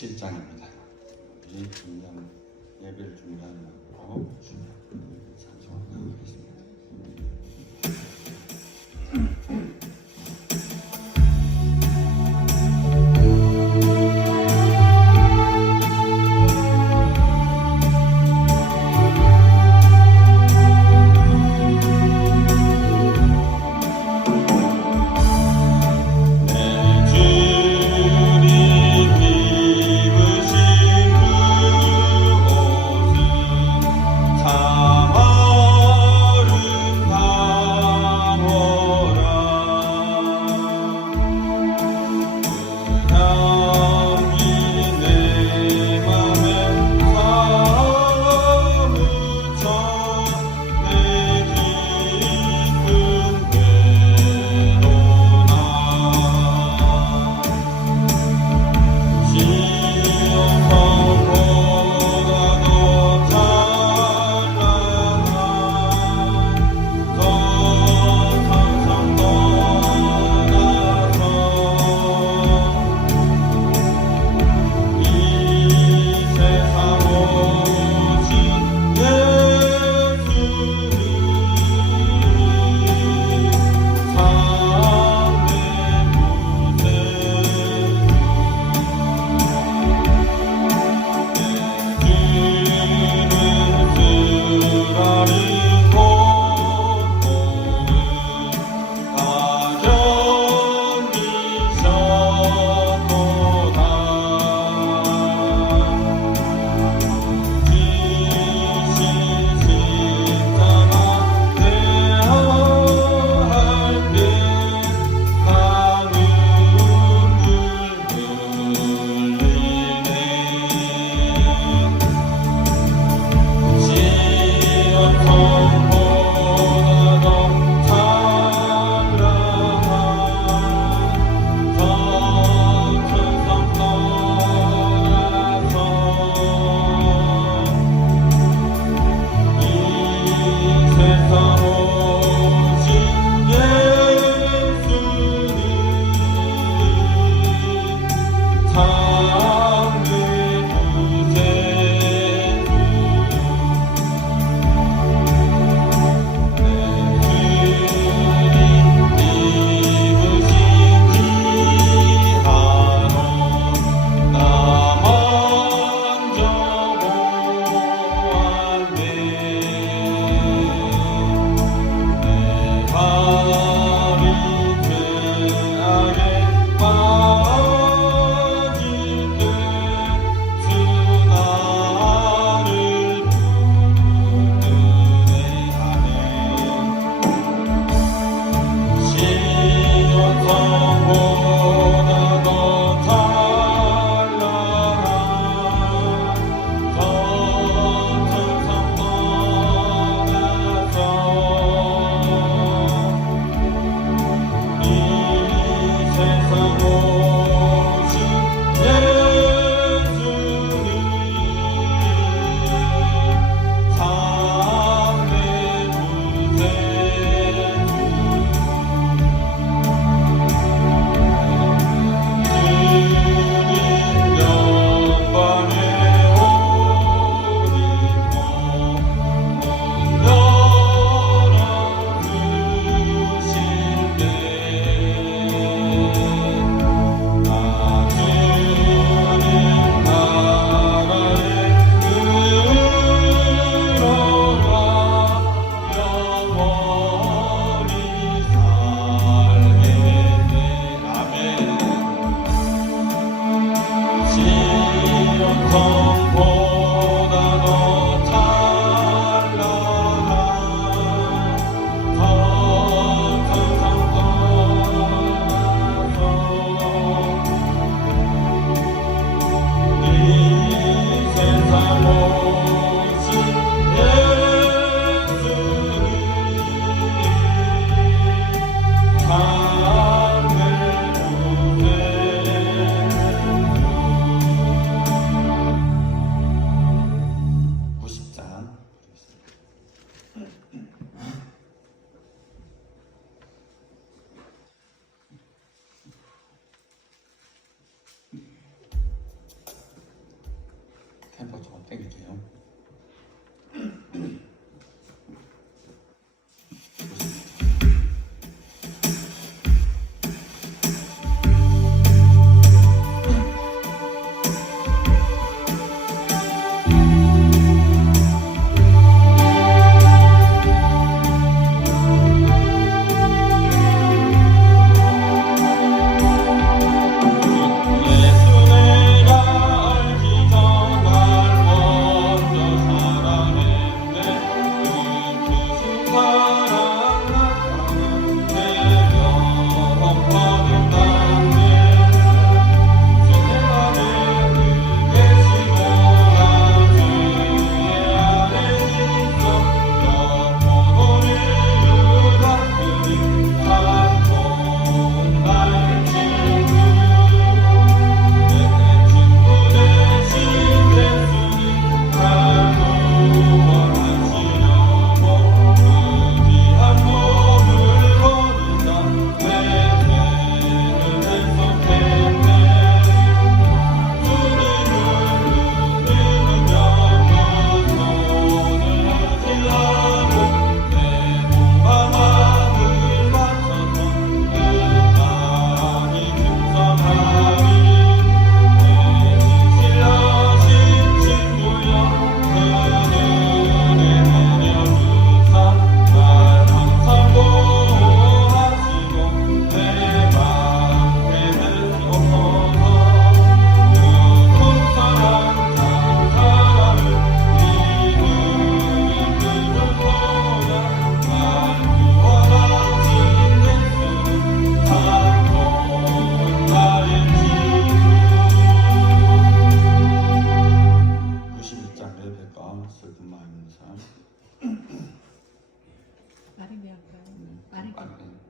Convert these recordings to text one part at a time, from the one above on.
7장입니다. 우리 중요한 예배를 준비하려고 찬송하도록 하겠습니다. 빠르게 할까요? 빠르게. 빠르게.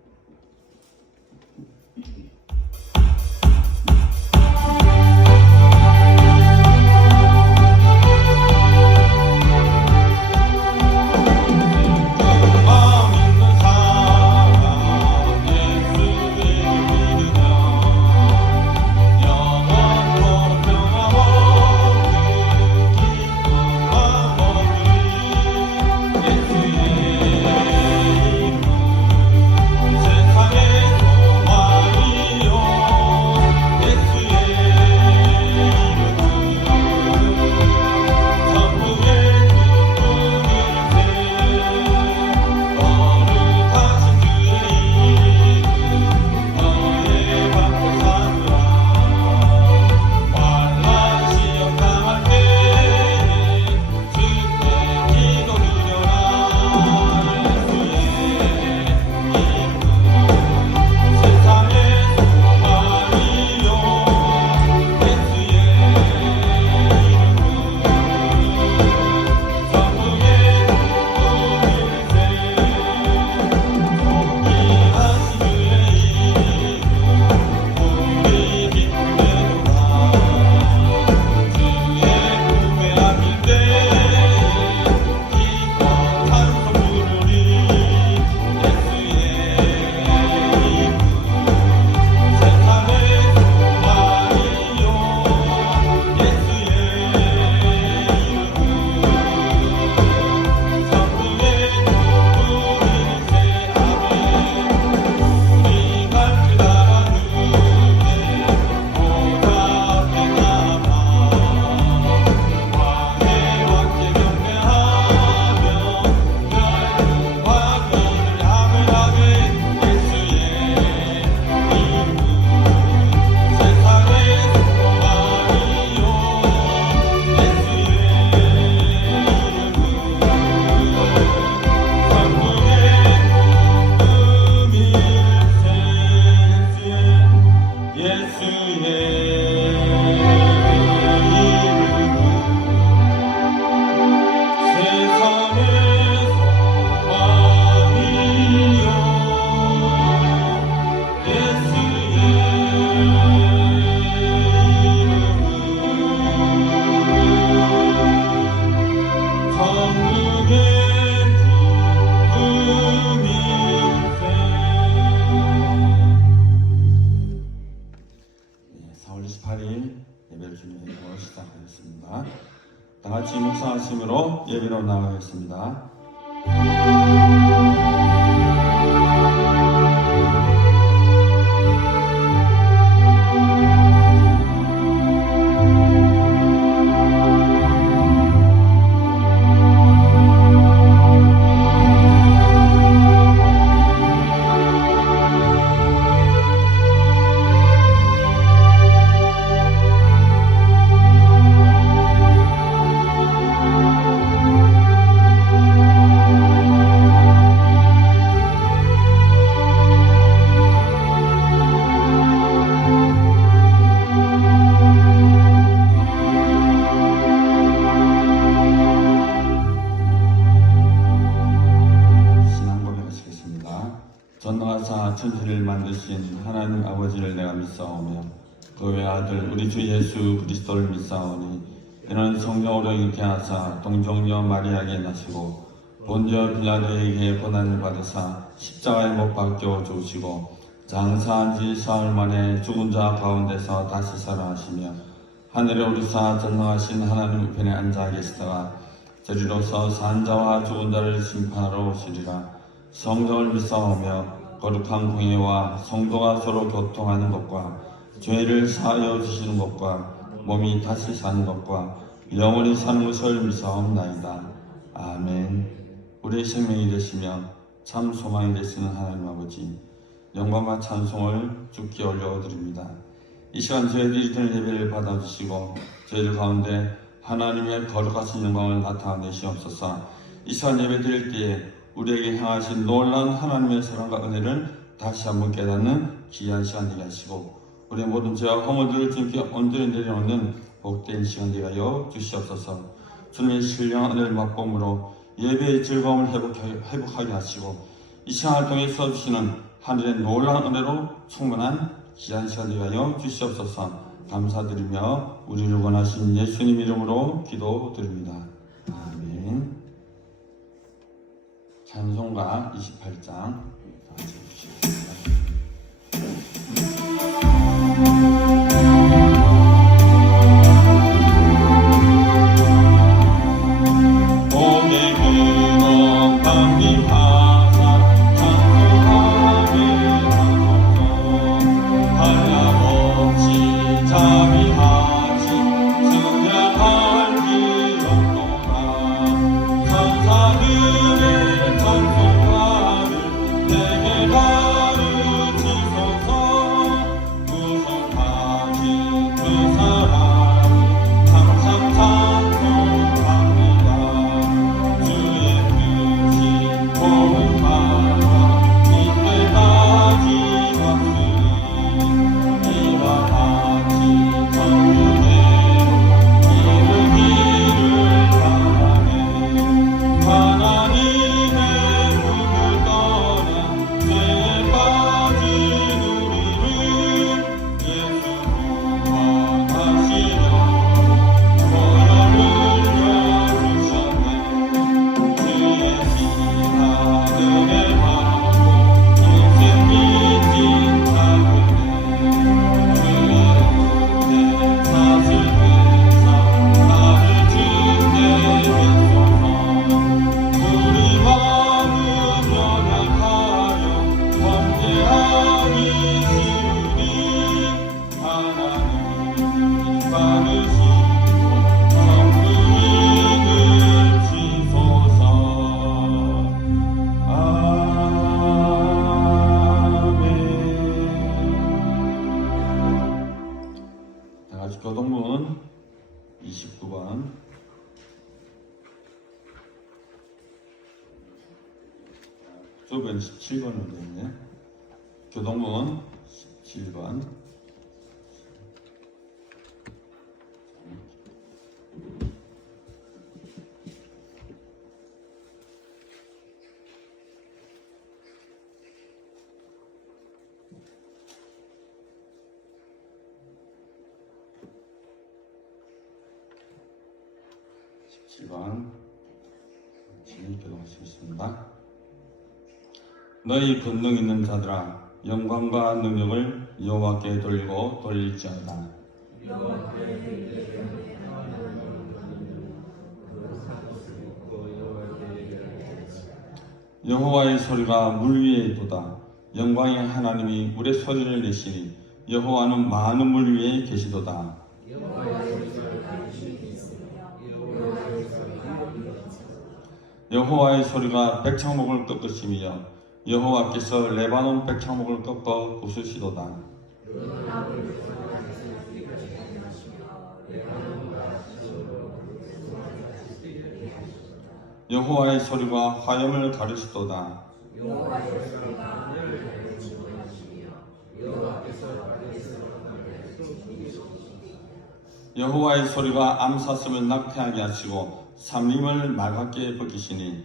다 같이 묵상하심으로 예배로 나가겠습니다. 전능하사 천지를 만드신 하나님 아버지를 내가 믿사오며 그 외아들 우리 주 예수 그리스도를 믿사오니 이는 성령으로 잉태하사 동정녀 마리아에게 나시고 본저 빌라도에게 고난을 받으사 십자가에 못 박혀 죽으시고 장사한 지 사흘 만에 죽은 자 가운데서 다시 살아나시며 하늘에 오르사 전능하신 하나님 우편에 앉아 계시다가 저리로서 산 자와 죽은 자를 심판하러 오시리라. 성령을 믿사오며 거룩한 공예와 성도가 서로 교통하는 것과 죄를 사하여 주시는 것과 몸이 다시 사는 것과 영원히 사는 것을 믿사옵나이다. 아멘. 우리의 생명이 되시며 참 소망이 되시는 하나님 아버지, 영광과 찬송을 주께 올려드립니다. 이 시간 저희들이 드리는 예배를 받아주시고 저희들 가운데 하나님의 거룩하신 영광을 나타내시옵소서. 이 시간 예배 드릴 때에 우리에게 향하신 놀라운 하나님의 사랑과 은혜를 다시 한번 깨닫는 귀한 시간 되게 하시고 우리의 모든 죄와 허물들을 주님께 온전히 내려놓는 복된 시간 되게 하여 주시옵소서. 주님의 신령한 은혜를 맛봄으로 예배의 즐거움을 회복하게 하시고 이 시간을 통해 써주시는 하늘의 놀라운 은혜로 충만한 귀한 시간 되게 하여 주시옵소서. 감사드리며 우리를 원하신 예수님 이름으로 기도드립니다. 아멘. 찬송가 28장 같이 주시겠습니다. 교동문 29번 쪽은 17번으로 되어 있네. 교동문 17번 진입 교동하시겠습니다. 너희 권능 있는 자들아 영광과 능력을 여호와께 돌리고 돌릴지어다. 여호와의 소리가 물 위에 도다. 영광의 하나님이 물의 소리를 내시니 여호와는 많은 물 위에 계시도다. 여호와의 소리가 백창목을 꺾으시며 여호와께서 레바논 백창목을 꺾어 부수시도다. 여호와의 소리가 화염을 가르시도다. 여호와의 소리가 암사슴을 낙태하게 하시고 삼림을 맑게 벗기시니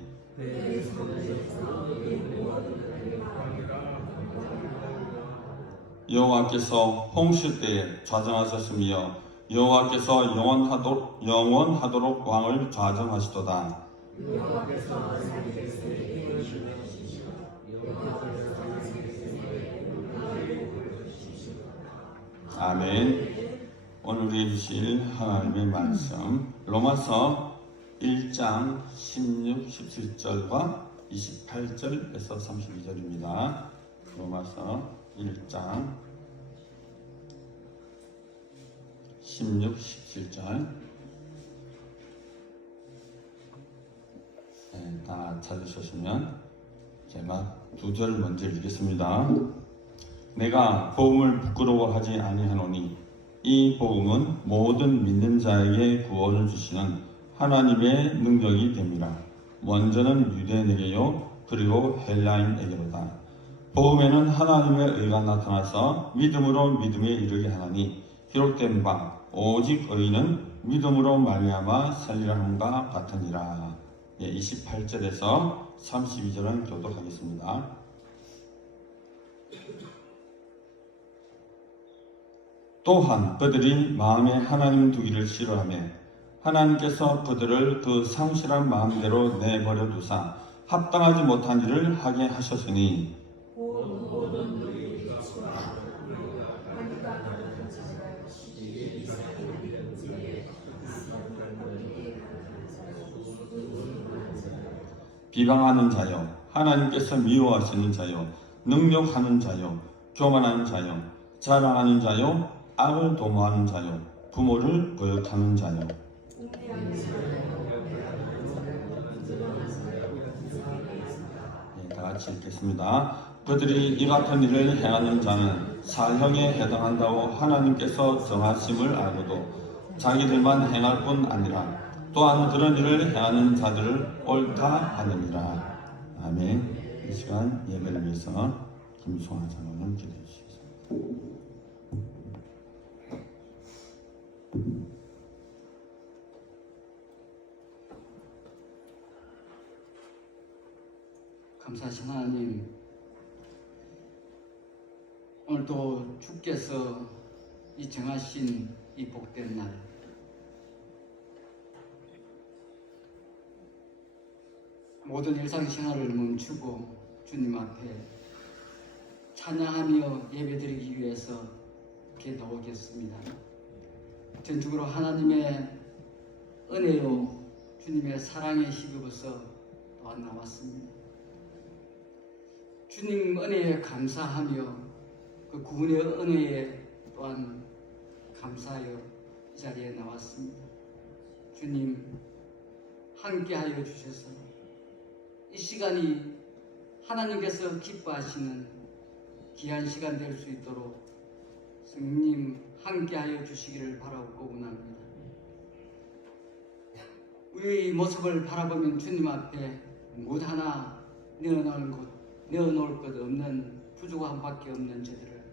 여호와께서 홍수 때에 좌정하셨으며 여호와께서 영원하도록 왕을 좌정하시도다. 아멘. 오늘 우리에게 주실 하나님의 말씀 로마서 1장 16, 17절과 28절에서 32절입니다. 로마서 1장 16, 17절 다 찾으셨으면 제가 두 절 먼저 읽겠습니다. 내가 복음을 부끄러워하지 아니하노니 이 복음은 모든 믿는 자에게 구원을 주시는 하나님의 능력이 됨이라. 먼저는 유대인에게요 그리고 헬라인에게로다. 복음에는 하나님의 의가 나타나서 믿음으로 믿음에 이르게 하나니 기록된 바 오직 의인은 믿음으로 말미암아 살리라 함과 같으니라. 28절에서 32절은 교독하겠습니다. 또한 그들이 마음에 하나님 두기를 싫어하며 하나님께서 그들을 그 상실한 마음대로 내버려 두사 합당하지 못한 일을 하게 하셨으니 비방하는 자요, 하나님께서 미워하시는 자요, 능욕하는 자요, 교만하는 자요, 자랑하는 자요, 악을 도모하는 자요, 부모를 거역하는 자요. 다 같이 읽겠습니다. 그들이 이 같은 일을 행하는 자는 사형에 해당한다고 하나님께서 정하심을 알고도 자기들만 행할 뿐 아니라 또한 그런 일을 행하는 자들을 옳다 하느니라. 아멘. 이 시간 예배를 위해서 김송아 장로님 기도해 주시겠습니다. 감사하신 하나님, 오늘도 주께서 이 정하신 이 복된 날, 모든 일상생활을 멈추고 주님 앞에 찬양하며 예배드리기 위해서 이렇게 나오겠습니다. 전적으로 하나님의 은혜요, 주님의 사랑에 힘입어서 또한 나왔습니다. 주님 은혜에 감사하며 그 구원의 은혜에 또한 감사하여 이 자리에 나왔습니다. 주님 함께하여 주셔서 이 시간이 하나님께서 기뻐하시는 귀한 시간 될 수 있도록 성님 함께하여 주시기를 바라고 원합니다. 우리의 모습을 바라보면 주님 앞에 못 하나 내어놓을 것 없는 부족함밖에 없는 저들을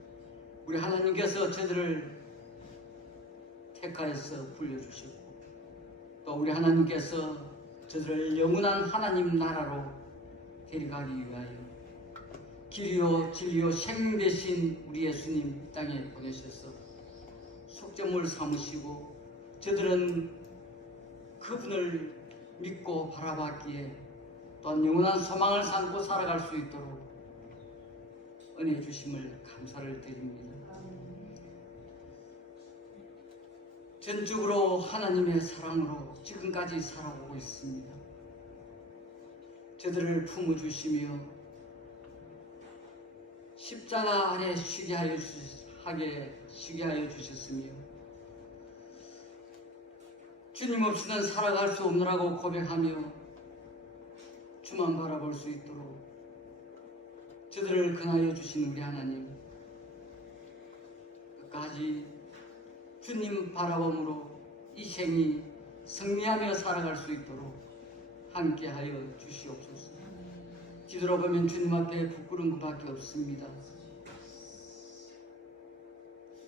우리 하나님께서 저들을 택하여서 불려주셨고 또 우리 하나님께서 저들을 영원한 하나님 나라로 데려가기 위하여 길이요 진리요 생명 되신 우리 예수님 이 땅에 보내셔서 속죄물 삼으시고 저들은 그분을 믿고 바라봤기에 또한 영원한 소망을 삼고 살아갈 수 있도록 은혜 주심을 감사를 드립니다. 전적으로 하나님의 사랑으로 지금까지 살아오고 있습니다. 저들을 품어주시며 십자가 아래 쉬게 하여 주셨으며 주님 없이는 살아갈 수 없느라고 고백하며 주만 바라볼 수 있도록 저들을 근하여 주신 우리 하나님, 끝까지 주님 바라봄으로 이 생이 승리하며 살아갈 수 있도록 함께하여 주시옵소서. 뒤돌아보면 주님 앞에 부끄러운 것밖에 없습니다.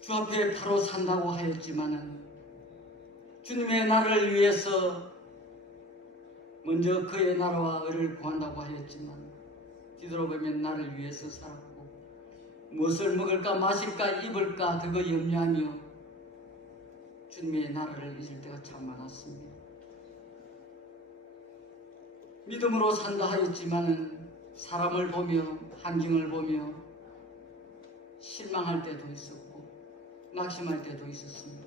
주 앞에 바로 산다고 하였지만은 주님의 나라를 위해서 먼저 그의 나라와 의를 구한다고 하였지만 뒤돌아보면 나를 위해서 살았고 무엇을 먹을까 마실까 입을까 그거 염려하며 주님의 나라를 잊을 때가 참 많았습니다. 믿음으로 산다 하였지만은 사람을 보며 환경을 보며 실망할 때도 있었고 낙심할 때도 있었습니다.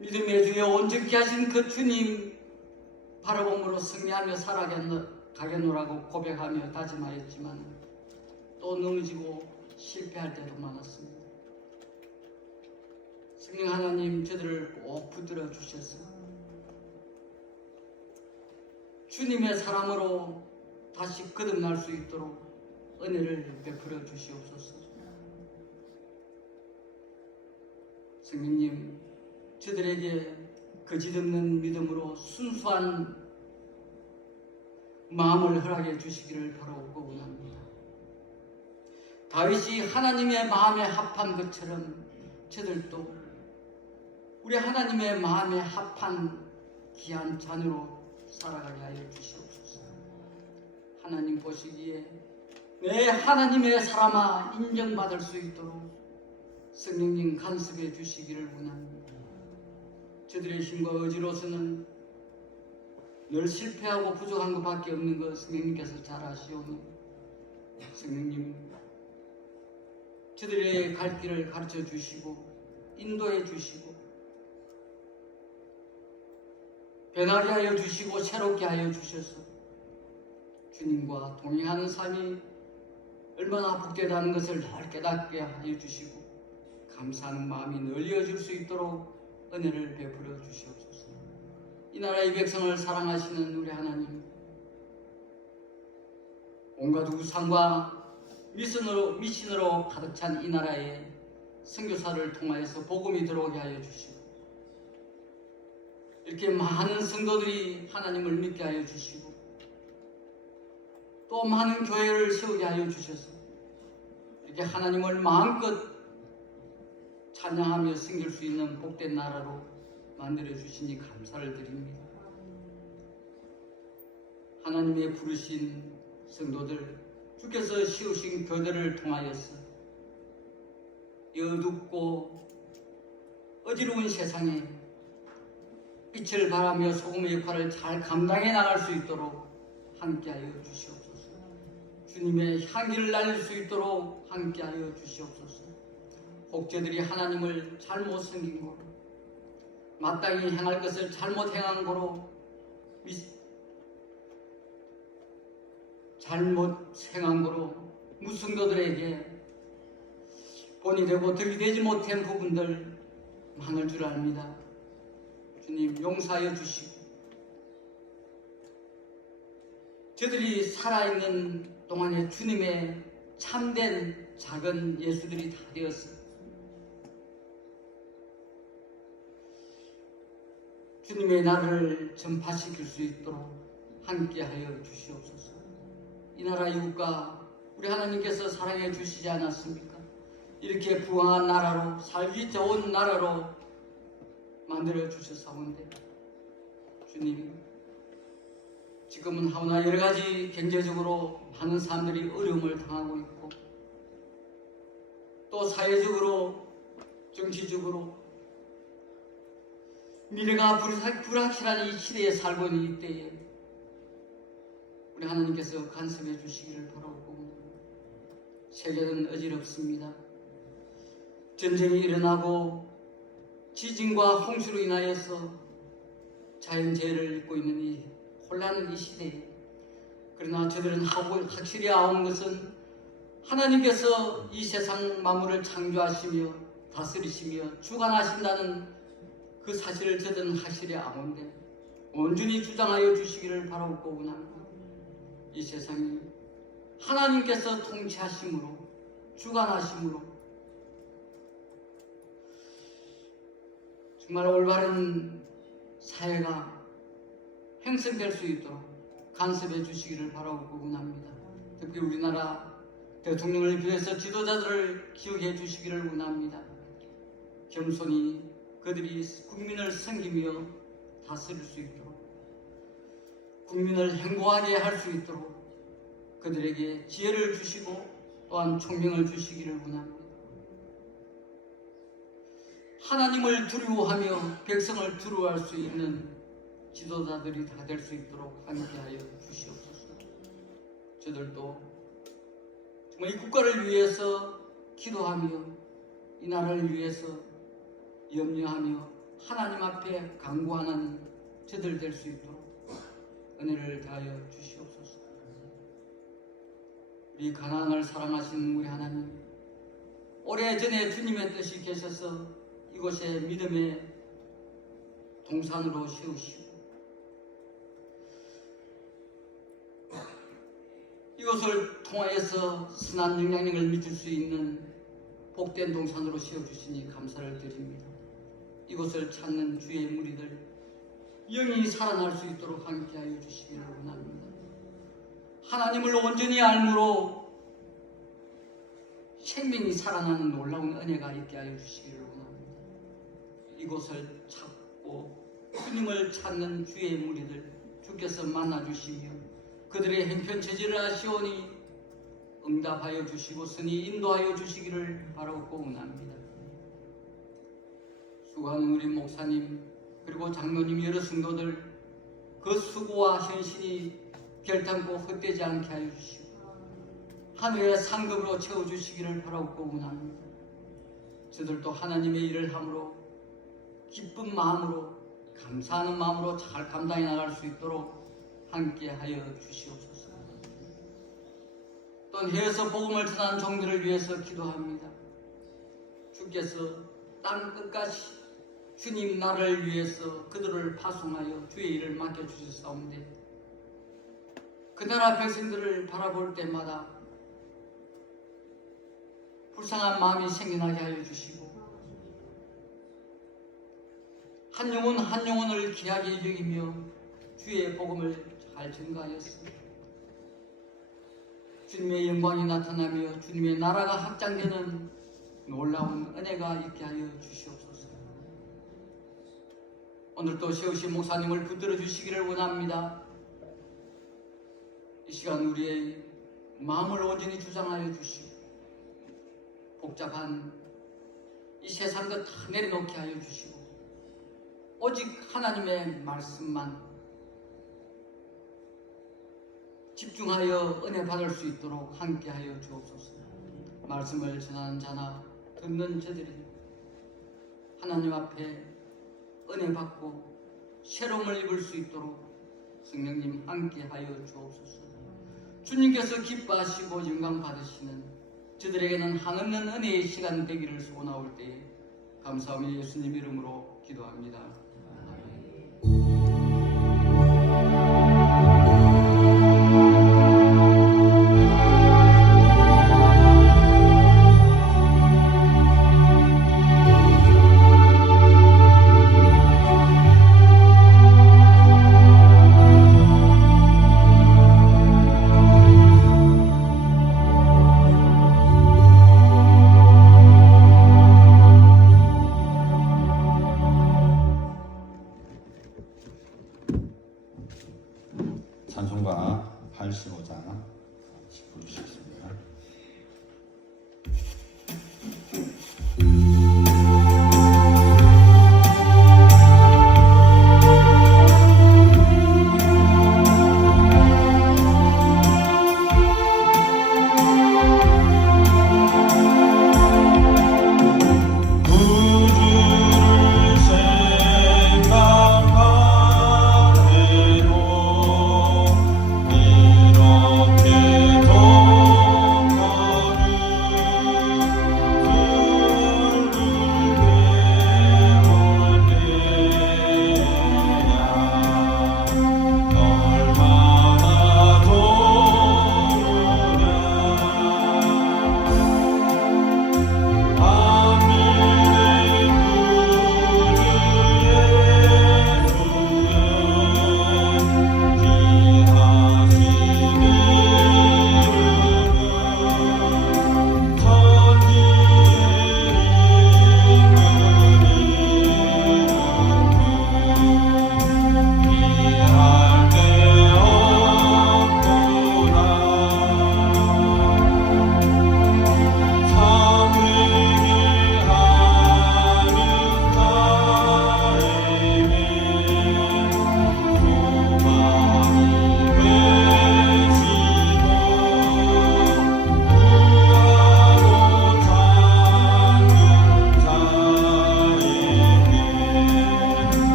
믿음의 주여 온전케 하신 그 주님 바라봄으로 승리하며 살아가겠노라고 고백하며 다짐하였지만 또 넘어지고 실패할 때도 많았습니다. 성령 하나님 저들을 꼭 붙들어 주셔서 주님의 사랑으로 다시 거듭날 수 있도록 은혜를 베풀어 주시옵소서. 성령님 저들에게 거짓없는 믿음으로 순수한 마음을 허락해 주시기를 바라고 원합니다. 다윗이 하나님의 마음에 합한 것처럼 저들도 우리 하나님의 마음에 합한 귀한 자녀로 살아가게 하여 주시옵소서. 하나님 보시기에 내 하나님의 사람아 인정받을 수 있도록 성령님 간섭해 주시기를 원합니다. 저들의 힘과 의지로서는 늘 실패하고 부족한 것밖에 없는 것 성령님께서 잘 아시오니 성령님 저들의 갈 길을 가르쳐 주시고 인도해 주시고 변하게 하여 주시고 새롭게 하여 주셔서 주님과 동행하는 삶이 얼마나 복되다는 것을 늘 깨닫게 하여 주시고 감사하는 마음이 늘 이어질 수 있도록 은혜를 베풀어 주시옵소서. 이 나라의 백성을 사랑하시는 우리 하나님, 온갖 우상과 미신으로 가득 찬 이 나라에 선교사를 통하여서 복음이 들어오게 하여 주시고 이렇게 많은 성도들이 하나님을 믿게 하여 주시고 또 많은 교회를 세우게 하여 주셔서 이렇게 하나님을 마음껏 찬양하며 섬길 수 있는 복된 나라로 만들어 주시니 감사를 드립니다. 하나님의 부르신 성도들, 주께서 세우신 교대를 통하여서 이 어둡고 어지러운 세상에 빛을 발하며 소금의 역할을 잘 감당해 나갈 수 있도록 함께하여 주시옵소서. 주님의 향기를 날릴 수 있도록 함께하여 주시옵소서. 혹저들이 하나님을 잘못 섬긴 거로 마땅히 행할 것을 잘못 행한 거로 잘못 행한 거로 무성도들에게 본이 되고 득이 되지 못한 부분들 많을 줄 압니다. 주님 용서하여 주시고 저들이 살아있는 동안에 주님의 참된 작은 예수들이 다 되었습니다. 주님의 나라를 전파시킬 수 있도록 함께하여 주시옵소서. 이 나라 이웃과 우리 하나님께서 사랑해 주시지 않았습니까? 이렇게 부강한 나라로 살기 좋은 나라로 만들어 주셨사온데 주님 지금은 하오나 여러 가지 경제적으로 많은 사람들이 어려움을 당하고 있고 또 사회적으로 정치적으로 미래가 불확실한 이 시대에 살고 있는 이때에 우리 하나님께서 간섭해 주시기를 바라고 세계는 어지럽습니다. 전쟁이 일어나고 지진과 홍수로 인하여서 자연재해를 입고 있는 이 혼란한 이 시대에 그러나 저들은 확실히 아온 것은 하나님께서 이 세상 만물을 창조하시며 다스리시며 주관하신다는 그 사실을 저들은 확실히 아는데 온전히 주장하여 주시기를 바라고 원합니다. 이 세상이 하나님께서 통치하심으로 주관하심으로 정말 올바른 사회가 형성될 수 있도록 간섭해 주시기를 바라고 원합니다. 특히 우리나라 대통령을 비해서 지도자들을 기억해 주시기를 원합니다. 겸손히 그들이 국민을 섬기며 다스릴 수 있도록 국민을 행복하게 할 수 있도록 그들에게 지혜를 주시고 또한 총명을 주시기를 원합니다. 하나님을 두려워하며 백성을 두려워할 수 있는 지도자들이 다 될 수 있도록 함께하여 주시옵소서. 저들도 정말 이 국가를 위해서 기도하며 이 나라를 위해서 염려하며 하나님 앞에 간구하는 저들 될 수 있도록 은혜를 다하여 주시옵소서. 우리 가나안을 사랑하시는 우리 하나님, 오래전에 주님의 뜻이 계셔서 이곳에 믿음의 동산으로 세우시고 이것을 통하여서 선한 영향력을 미칠 수 있는 복된 동산으로 세워주시니 감사를 드립니다. 이곳을 찾는 주의 무리들 영이 살아날 수 있도록 함께하여 주시기를 원합니다. 하나님을 온전히 알므로 생명이 살아나는 놀라운 은혜가 있게 하여 주시기를 원합니다. 이곳을 찾고 주님을 찾는 주의 무리들 주께서 만나주시며 그들의 행편 처지를 아시오니 응답하여 주시고 선히 인도하여 주시기를 바라고 원합니다. 수고하는 우리 목사님 그리고 장로님 여러 성도들 그 수고와 헌신이 결탄코 헛되지 않게 하여 주시고 하늘의 상급으로 채워주시기를 바라고 원합니다. 저들도 하나님의 일을 함으로 기쁜 마음으로 감사하는 마음으로 잘 감당해 나갈 수 있도록 함께하여 주시옵소서. 또 해외에서 복음을 전하는 종들을 위해서 기도합니다. 주께서 땅 끝까지 주님 나라를 위해서 그들을 파송하여 주의 일을 맡겨주셨사온데 그 나라 백성들을 바라볼 때마다 불쌍한 마음이 생겨나게 하여 주시고 한 영혼 한 영혼을 귀하게 여기며 주의 복음을 잘 전가하였습니다. 주님의 영광이 나타나며 주님의 나라가 확장되는 놀라운 은혜가 있게 하여 주시옵소서. 오늘도 세우신 목사님을 붙들어 주시기를 원합니다. 이 시간 우리의 마음을 온전히 주장하여 주시고 복잡한 이 세상도 다 내려놓게 하여 주시고 오직 하나님의 말씀만 집중하여 은혜 받을 수 있도록 함께하여 주옵소서. 말씀을 전하는 자나 듣는 저들이 하나님 앞에 은혜 받고 새로움을 입을 수 있도록 성령님 함께하여 주옵소서. 주님께서 기뻐하시고 영광 받으시는 저들에게는 한없는 은혜의 시간 되기를 소원하올 때에 감사하며 예수님 이름으로 기도합니다.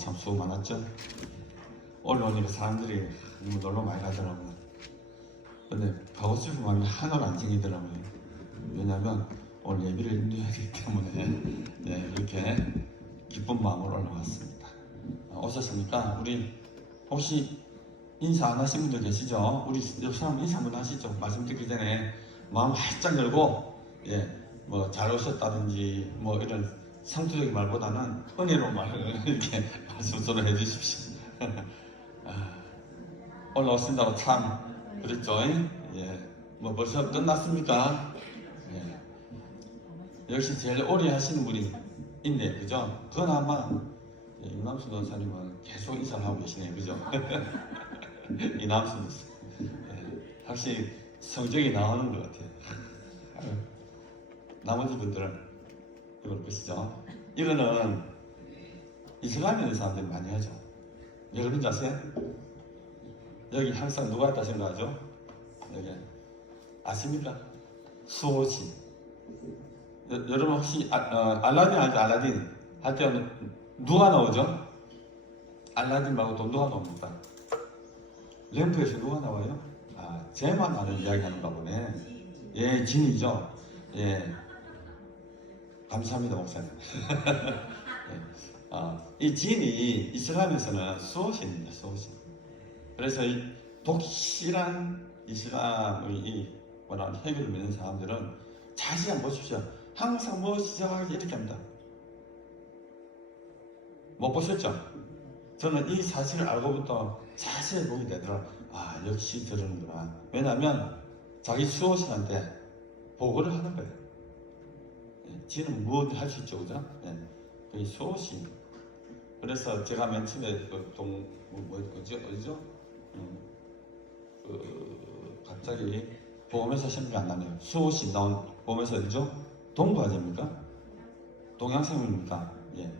참 수고 많았죠. 오늘 오니까 사람들이 너무 놀러 많이 가더라고요. 근데 가고 싶은 마음이 하나도 안 생기더라고요. 왜냐면 오늘 예비를 인도해야 되기 때문에 네, 이렇게 기쁜 마음으로 올라왔습니다. 오셨습니까? 우리 혹시 인사 안 하신 분들 계시죠? 우리 옆 사람 인사 한번 하시죠. 말씀 듣기 전에 마음 활짝 열고 뭐 잘 오셨다든지 뭐 이런 상투적인 말보다는 은혜로 이렇게 말씀으로 해주십시오. 올라오신다고 참 그랬죠? 뭐 벌써 끝났습니까? 역시 제일 오래 하시는 분이 있네, 그죠? 그건 아마 임남수 노사님은 계속 인사를 하고 계시네요, 그죠? 이남수 노사. 확실히 성적이 나오는 것 같아요. 나머지 분들은 이걸 보시죠. 이거는 이슬람에 있는 사람들이 많이 하죠. 왜 그런지 아세요? 여기 항상 누가 했다 생각하죠? 여기 아십니까? 수호신. 여러분 혹시 알라딘 알죠? 알라딘 할 때 누가 나오죠? 알라딘 말고 또 누가 나옵니까? 램프에서 누가 나와요? 쟤만 아는 이야기 하는가 보네. 예, 진이죠. 예, 감사합니다 목사님. 이 진이 이슬람에서는 수호신입니다. 수호신. 그래서 이 독실한 이슬람의 이 해결을 믿는 사람들은 자세히 한번 보십시오. 항상 뭐 시작하기 이렇게 합니다. 못 보셨죠? 저는 이 사실을 알고부터 자세히 보게 되더라. 역시 저러는구나. 왜냐하면 자기 수호신한테 보고를 하는 거예요. 지는 무엇을 할 수 있죠, 그죠? 그 수호신. 그래서 제가 맨 처음에 어디죠? 갑자기 보험회사 생각이 안 나네요. 수호신 나온 보험회사 어디죠? 동부아재입니까? 동양생명입니까? 예.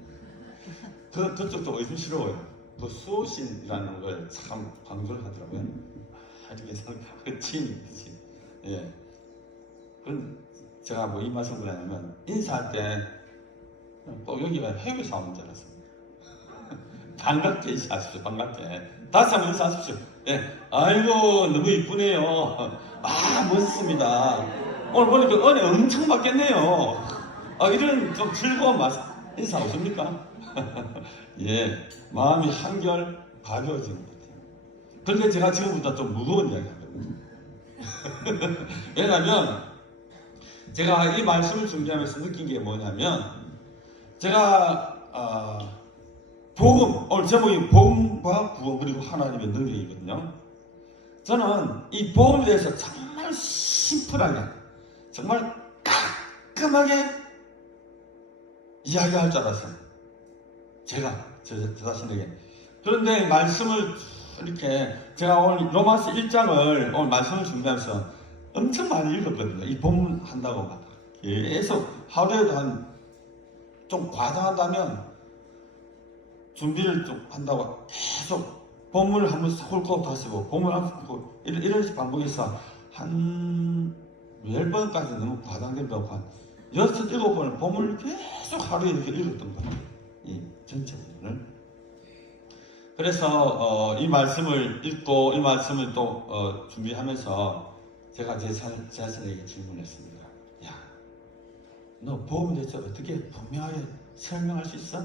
그쪽도 의심스러워요. 그 수호신이라는 걸 참 강조를 하더라고요. 이렇게 진. 예. 그건 제가 뭐 이 말씀을 하냐면 인사할 때 꼭 여기가 해외 사원인 줄 알았어요. 반갑게 인사하십시오. 반갑게. 다시 한번 인사하십시오. 예. 아이고 너무 이쁘네요. 멋있습니다. 오늘 보니까 은혜 엄청 받겠네요. 이런 좀 즐거운 인사 오십니까? 예, 마음이 한결 가벼워지는 것 같아요. 그런데 제가 지금부터 좀 무거운 이야기 하거든요. 왜냐하면 제가 이 말씀을 준비하면서 느낀 게 뭐냐면 제가 복음, 오늘 제목이 복음과 구원 그리고 하나님의 능력이거든요. 저는 이 복음에 대해서 정말 심플하게 정말 깔끔하게 이야기할 줄 알았어요. 제가 저 자신에게. 그런데 말씀을 이렇게 제가 오늘 로마서 1장을 오늘 말씀을 준비하면서 엄청 많이 읽었거든요. 이 본문 한다고 막 계속 하루에도 좀 과장한다면 준비를 좀 한다고 계속 본문을 한번 훑고 다시 보고 본문을 한번 훑고 이런 식으로 반복해서 한 10번까지 너무 과장된다고 한 6, 7번을 본문을 계속 하루에 이렇게 읽었던 거예요. 이 전체 본문을. 그래서 이 말씀을 읽고 이 말씀을 또 준비하면서 제가 제 자신에게 질문했습니다. 야, 너 복음에 대해서 어떻게 분명하게 설명할 수 있어?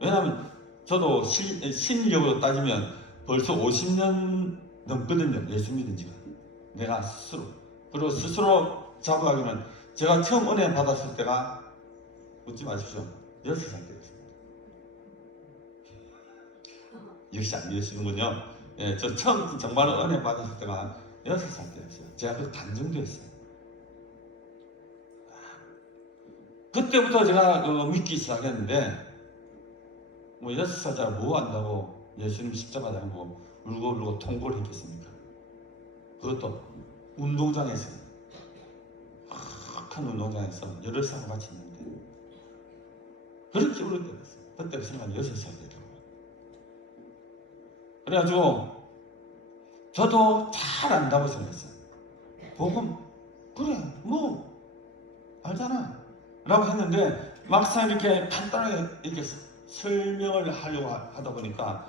왜냐하면 저도 신력으로 따지면 벌써 50년 넘거든요. 예수 믿은 지가. 내가 스스로. 그리고 스스로 자부하기는 제가 처음 은혜 받았을 때가 웃지 마십시오. 6살 때였습니다. 역시 안 믿으시는군요. 예, 저 처음 정말 은혜 받았을 때가 6살 때였어요. 제가 그 간증도였어요. 그때부터 제가 믿기 시작했는데 뭐 6살짜리 뭐 한다고 예수님 십자가 달고 울고 통곡을 했겠습니까? 그것도 운동장에서 큰 운동장에서 8살 같이 있는데 그렇게 울을 때가 있어요. 그때 생각이 6살 되더라고요. 그래가지고 저도 잘 안다고 생각했어요. 복음 그래 뭐 알잖아 라고 했는데 막상 이렇게 간단하게 이렇게 설명을 하려고 하다 보니까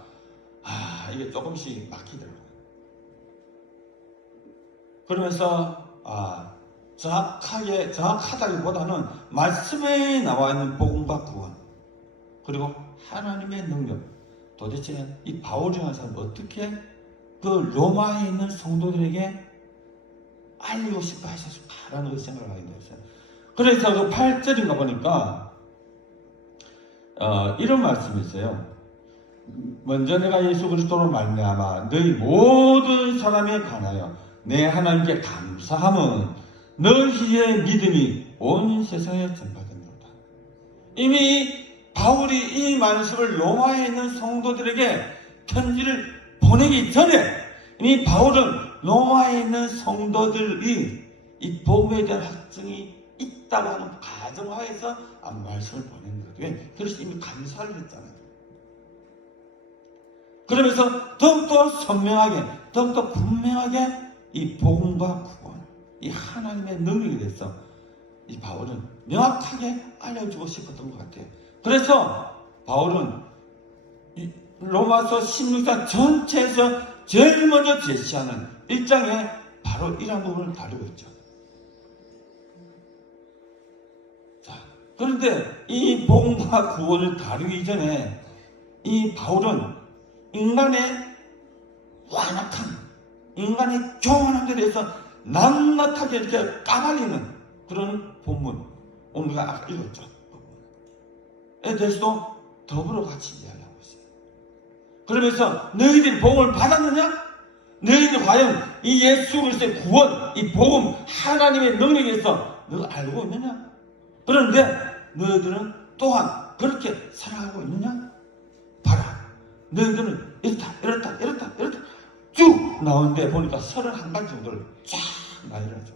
이게 조금씩 막히더라고요. 그러면서 정확하다기보다는 말씀에 나와 있는 복음과 구원, 그리고 하나님의 능력, 도대체 이 바울이라는 사람은 어떻게 그 로마에 있는 성도들에게 알리고 싶어 하셨을까라는 그 생각을 하게 되었어요. 그래서 그 8절인가 보니까 이런 말씀이 있어요. 먼저 내가 예수 그리스도로 말미암아 너희 모든 사람에 관하여 내 하나님께 감사함은 너희의 믿음이 온 세상에 전파되노라. 이미 바울이 이 말씀을 로마에 있는 성도들에게 편지를 보내기 전에 이미 바울은 로마에 있는 성도들이 이 복음에 대한 확증이 있다고 하는 가정하에서 말씀을 보낸 거예요. 그래서 이미 감사를 했잖아요. 그러면서 더욱더 선명하게, 더욱더 분명하게 이 복음과 구원, 이 하나님의 능력에 대해서 이 바울은 명확하게 알려주고 싶었던 것 같아요. 그래서 바울은 이 로마서 16장 전체에서 제일 먼저 제시하는 1장에 바로 이런 부분을 다루고 있죠. 자, 그런데 이 복음과 구원을 다루기 전에 이 바울은 인간의 완악함, 인간의 교만함에 대해서 낱낱하게 이렇게 까발리는 그런 본문, 오늘 우리가 아까 읽었죠. 에 대해서도 더불어 같이 이야기하고 있어요. 그러면서 너희들이 복음을 받았느냐? 너희들 과연 이 예수 그리스도의 구원, 이 복음, 하나님의 능력에 대해서 너가 알고 있느냐? 그런데 너희들은 또한 그렇게 살아가고 있느냐? 봐라. 너희들은 이렇다 쭉 나오는데 보니까 31가지 정도를 쫙 나열하죠.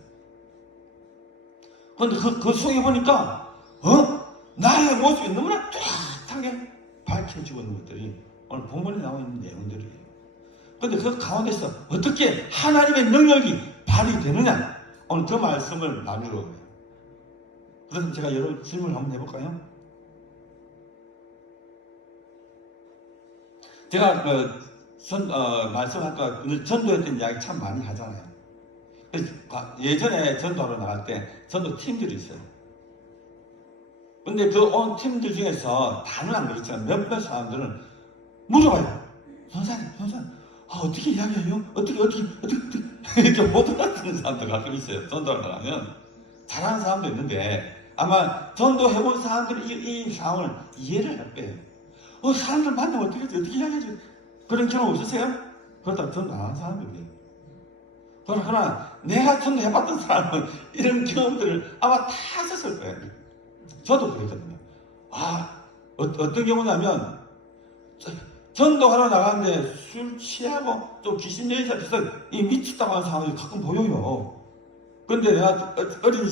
그런데 그 속에 보니까 나의 모습이 너무나 뚜렷하게 밝혀지고 있는 것들이 오늘 본문에 나와 있는 내용들이에요. 그런데 그 가운데서 어떻게 하나님의 능력이 발휘되느냐, 오늘 그 말씀을 나누려고 해요. 그래서 제가 여러분 질문을 한번 해볼까요? 제가 말씀할까 전도했던 이야기 참 많이 하잖아요. 예전에 전도하러 나갈 때 전도 팀들이 있어요. 근데 그 온 팀들 중에서 다는 안 그렇지만 몇몇 사람들은 물어봐요. 선사님, 어떻게 이야기해요? 어떻게 이렇게 못 알아듣는 사람들 가끔 있어요. 전도하러 나가면 잘하는 사람도 있는데 아마 전도해본 사람들이 이 상황을 이해를 할 거예요. 사람들 만나면 어떻게 이야기하지? 그런 경험 없으세요? 그렇다고 전도 안 하는 사람들이에요. 그러나 내가 전도해봤던 사람은 이런 경험들을 아마 다 했었을 거예요. 저도 그랬거든요. 어떤 경우냐면 전도하러 나가는데 술 취하고 또 귀신 여인사 비슷하게 미쳤다고 하는 사람이 가끔 보여요. 근데 내가 어린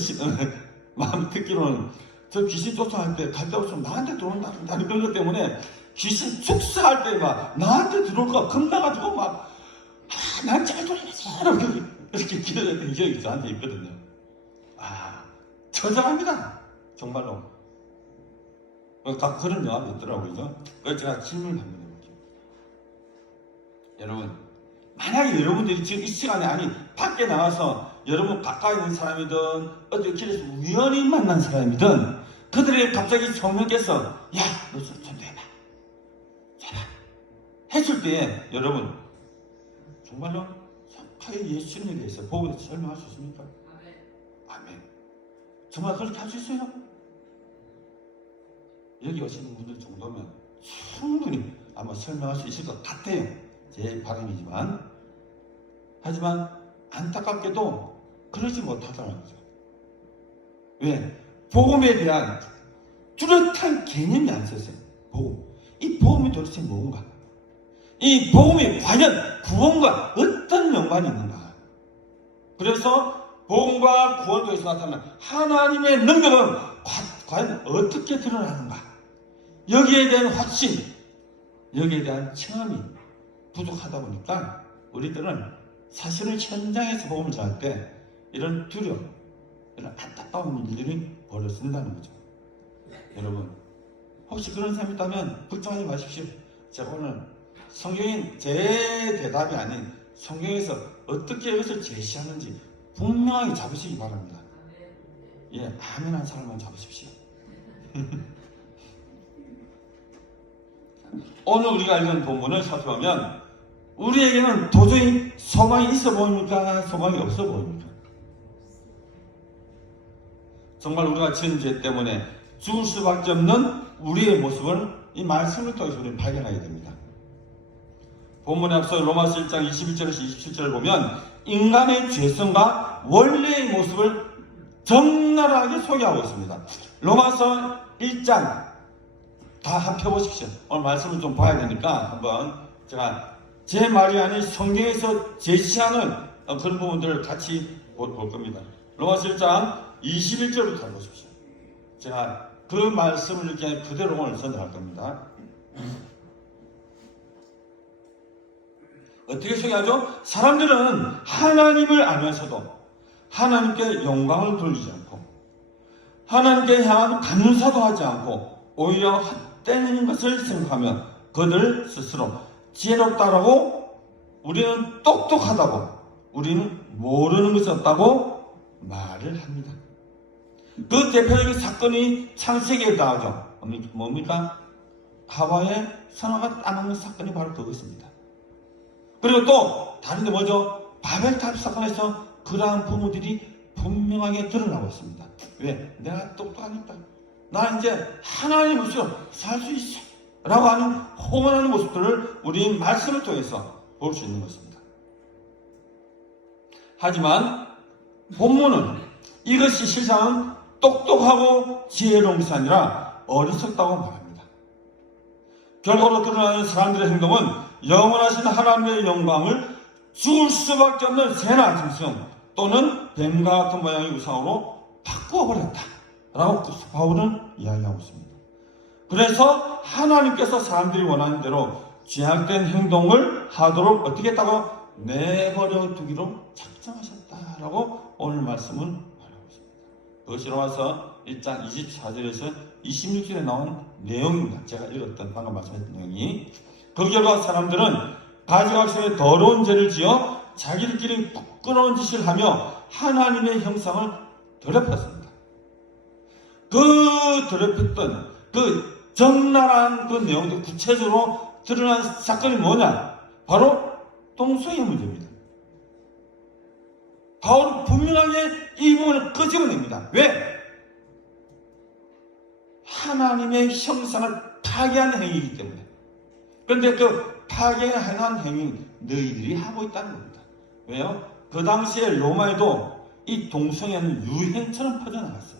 마음 듣기로는 저 귀신 쫓아갈 때 갈 데 없으면 나한테 들어온다는 그런 것 때문에 귀신 축사할 때 막 나한테 들어올까 겁나가지고 난 잘 돌아가서 이렇게 기도했던 기억이 저한테 있거든요. 처절합니다. 정말로. 그런 영화도 있더라고요. 그래서 제가 질문을 한번 해볼게요. 여러분, 만약에 여러분들이 지금 이 시간에 밖에 나와서 여러분 가까이 있는 사람이든 어디 길에서 우연히 만난 사람이든 그들에게 갑자기 성령께서 야, 너 전도해봐. 제발. 했을 때 여러분 정말로 착하게 예수님에 대해서 복음에 대해서 설명할 수 있습니까? 아멘. 정말 그렇게 할 수 있어요? 여기 오시는 분들 정도면 충분히 아마 설명할 수 있을 것 같아요. 제 바람이지만. 하지만 안타깝게도 그러지 못하다는 거죠. 왜? 복음에 대한 뚜렷한 개념이 안 썼어요. 복음. 이 복음이 도대체 뭔가? 이 복음이 과연 구원과 어떤 연관이 있는가? 그래서 복음과 구원도에서 나타나는 하나님의 능력은 과연 어떻게 드러나는가? 여기에 대한 확신, 여기에 대한 체험이 부족하다 보니까 우리들은 사실은 현장에서 복음을 전할 때 이런 두려움, 이런 안타까운 일들이 벌어진다는 거죠. 여러분, 혹시 그런 사람이 있다면 걱정하지 마십시오. 제가 오늘 성경인 제 대답이 아닌 성경에서 어떻게 이것을 제시하는지 분명하게 잡으시기 바랍니다. 예, 아멘 한 사람만 잡으십시오. 오늘 우리가 읽은 본문을 살펴보면 우리에게는 도저히 소망이 있어 보입니까? 소망이 없어 보입니까? 정말 우리가 지은 죄 때문에 죽을 수밖에 없는 우리의 모습을 이 말씀을 통해서 우리는 발견하게 됩니다. 본문에 앞서 로마서 1장 21절에서 27절을 보면 인간의 죄성과 원래의 모습을 적나라하게 소개하고 있습니다. 로마서 1장 다 합혀보십시오. 오늘 말씀을 좀 봐야 되니까 한번 제가 제 말이 아닌 성경에서 제시하는 그런 부분들을 같이 볼 겁니다. 로마서 1장 21절부터 보십시오. 제가 그 말씀을 이렇게 그대로 오늘 전달할 겁니다. 어떻게 소개하죠? 사람들은 하나님을 알면서도 하나님께 영광을 돌리지 않고 하나님께 향한 감사도 하지 않고 오히려 헛되는 것을 생각하며 그들 스스로 지혜롭다라고, 우리는 똑똑하다고, 우리는 모르는 것이 없다고 말을 합니다. 그 대표적인 사건이 창세기에 나오죠. 뭡니까? 하와의 선악을 따먹는 사건이 바로 그것입니다. 그리고 또 다른 데 뭐죠? 바벨탑 사건에서 그러한 부모들이 분명하게 드러나고 있습니다. 왜? 내가 똑똑하니까 나 이제 하나님 없이도 살 수 있어 라고 하는 호언하는 모습들을 우리 말씀을 통해서 볼 수 있는 것입니다. 하지만 본문은 이것이 실상은 똑똑하고 지혜로운 것이 아니라 어리석다고 말합니다. 결과로 드러나는 사람들의 행동은 영원하신 하나님의 영광을 죽을 수밖에 없는 새나 짐승 또는 뱀과 같은 모양의 우상으로 바꾸어버렸다 라고 바울은 이야기하고 있습니다. 그래서 하나님께서 사람들이 원하는 대로 죄악된 행동을 하도록 어떻게 했다고? 내버려 두기로 작정하셨다라고 오늘 말씀은 말하고 있습니다. 그것이 로마서 1장 24절에서 26절에 나온 내용입니다. 제가 읽었던 방금 말씀했던 내용이. 그 결과 사람들은 가지각색의 더러운 죄를 지어 자기들끼리 부끄러운 짓을 하며 하나님의 형상을 더럽혔습니다. 그 더럽혔던 그 적나라한 그 내용들 구체적으로 드러난 사건이 뭐냐? 바로 동성애 문제입니다. 바울은 분명하게 이 부분을 끄집어냅니다. 왜? 하나님의 형상을 파괴하는 행위이기 때문에. 그런데 그 파괴하는 행위 너희들이 하고 있다는 겁니다. 왜요? 그 당시에 로마에도 이 동성애는 유행처럼 퍼져나갔어요.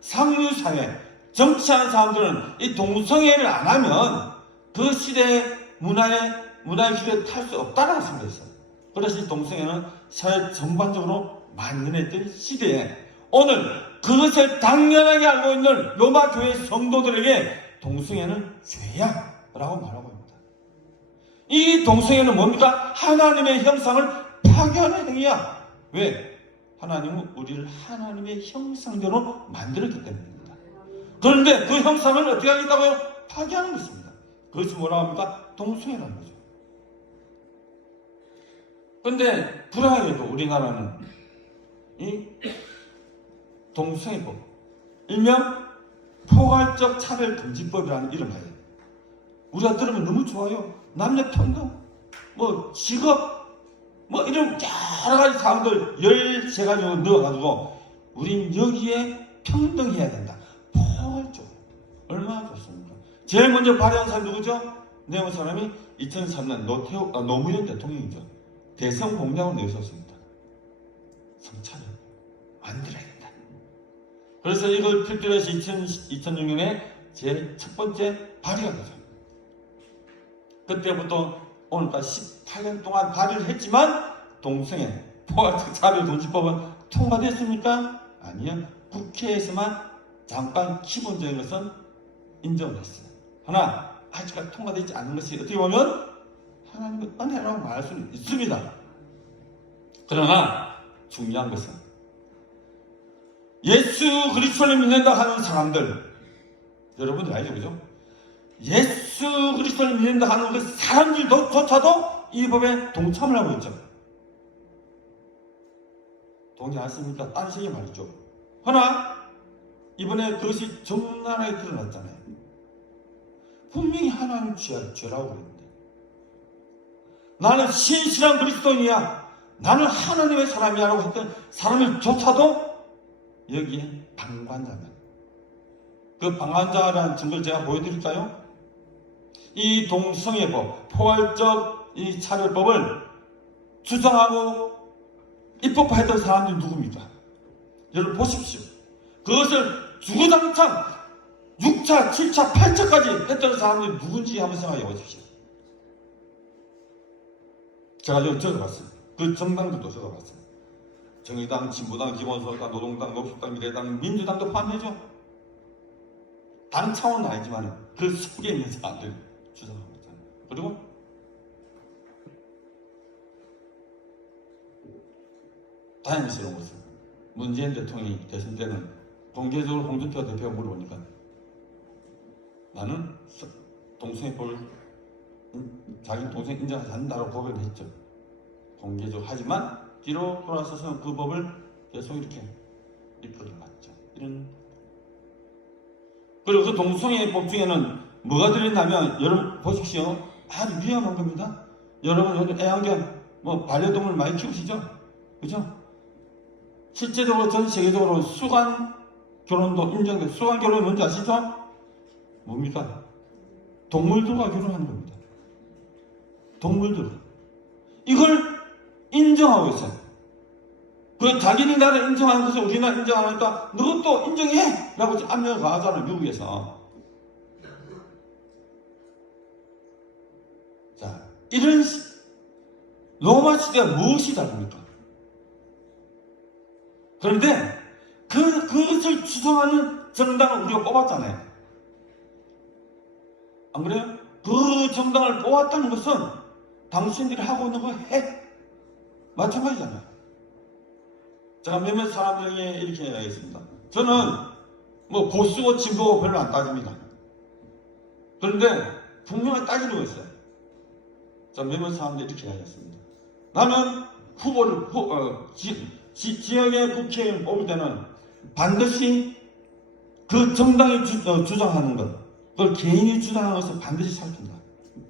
상류사회, 정치하는 사람들은 이 동성애를 안 하면 그 시대의 문화의 기회에 탈 수 없다라고 생각했어요. 그래서 이 동성애는 사회 전반적으로 만연했던 시대에 오늘 그것을 당연하게 알고 있는 로마 교회 성도들에게 동성애는 죄야 라고 말하고 있습니다. 이 동성애는 뭡니까? 하나님의 형상을 파괴하는 행위야. 왜? 하나님은 우리를 하나님의 형상대로 만들었기 때문입니다. 그런데 그 형상을 어떻게 하겠다고요? 파괴하는 것입니다. 그것이 뭐라고 합니까? 동성애라는 거죠. 그런데 불행하게도 우리나라는 이 동성애법, 일명 포괄적 차별금지법이라는 이름하에 우리가 들으면 너무 좋아요. 남녀 평등, 뭐 직업, 뭐 이런 여러 가지 사항들 13가지 넣어가지고 우린 여기에 평등해야 된다. 포괄적. 얼마나 좋습니까? 제일 먼저 발의한 사람이 누구죠? 내온 사람이 2003년 노무현 대통령이죠. 대선 공약을 내셨습니다. 성차별 만들어야 된다. 그래서 이걸 필두로 해서 2006년에 제일 첫 번째 발의가 되죠. 그때부터 오늘까지 18년 동안 발의를 했지만 동성애 포괄적 차별금지법은 통과됐습니까? 아니요. 국회에서만 잠깐 기본적인 것은 인정을 했어요. 하나, 아직까지 통과되지 않은 것이 어떻게 보면 하나님의 은혜라고 말할 수는 있습니다. 그러나 중요한 것은 예수 그리스도를 믿는다 하는 사람들, 여러분들 알죠, 그죠? 예수 그리스도를 믿는다 하는 그 사람들조차도 이 법에 동참을 하고 있죠. 동의 안 씁니까? 딴 식의 말이죠. 그러나 이번에 그것이 적나라하게 드러났잖아요. 분명히 하나님 죄라고 그랬는데, 나는 신실한 그리스도인이야, 나는 하나님의 사람이야라고 했던 사람을조차도 여기에 방관자면, 그 방관자라는 증거를 제가 보여드릴까요? 이 동성애법, 포괄적 이 차별법을 주장하고 입법화했던 사람들이 누굽니까? 여러분 보십시오. 그것을 주구장창 6차, 7차, 8차까지 했던 사람들이 누군지 한번 생각해 보십시오. 제가 여기 적어봤어요. 그 정당들도 적어봤어요. 정의당, 진보당, 기본소득당, 노동당, 녹색당, 미래당, 민주당도 포함되죠. 당 차원은 아니지만 그 속에 있는 사람들 주장하고 있잖아요. 그리고 다행스러운 것은 문재인 대통령이 대선 때는 공개적으로 홍준표 대표가 물어보니까 나는 동성애법을 자기 동생 인정하지 않는다고 고백을 했죠. 공개적으로. 하지만 뒤로 돌아서서 그 법을 계속 이렇게 이끌어갔죠. 그리고 그 동성애법 중에는 뭐가 들어있냐면, 여러분 보십시오. 아주 위험한 겁니다. 여러분 요즘 애완견 반려동물 많이 키우시죠? 그죠? 실제적으로 전 세계적으로 수간 결혼도 인정돼. 수간 결혼이 뭔지 아시죠? 뭡니까? 동물들과 결혼하는 겁니다. 동물들. 이걸 인정하고 있어요. 그 자기네 나라 인정하는 것을 우리나라 인정 안 하니까 너도 인정해! 라고 압력을 가하잖아요, 미국에서. 자, 이런 로마 시대가 무엇이 다릅니까? 그런데 그것을 주장하는 정당을 우리가 뽑았잖아요. 안 그래요? 그 정당을 뽑았다는 것은 당신들이 하고 있는 거 해. 마찬가지잖아요. 제가 몇몇 사람들에게 이렇게 이야기했습니다. 저는 보수고 진보고 별로 안 따집니다. 그런데 분명히 따지는 거 있어요. 자, 몇몇 사람들이 이렇게 이야기했습니다. 나는 후보를 지역의 국회의원 뽑을 때는 반드시 그 정당이 주장하는 것, 그걸 개인이 주장하는 것을 반드시 살핀다.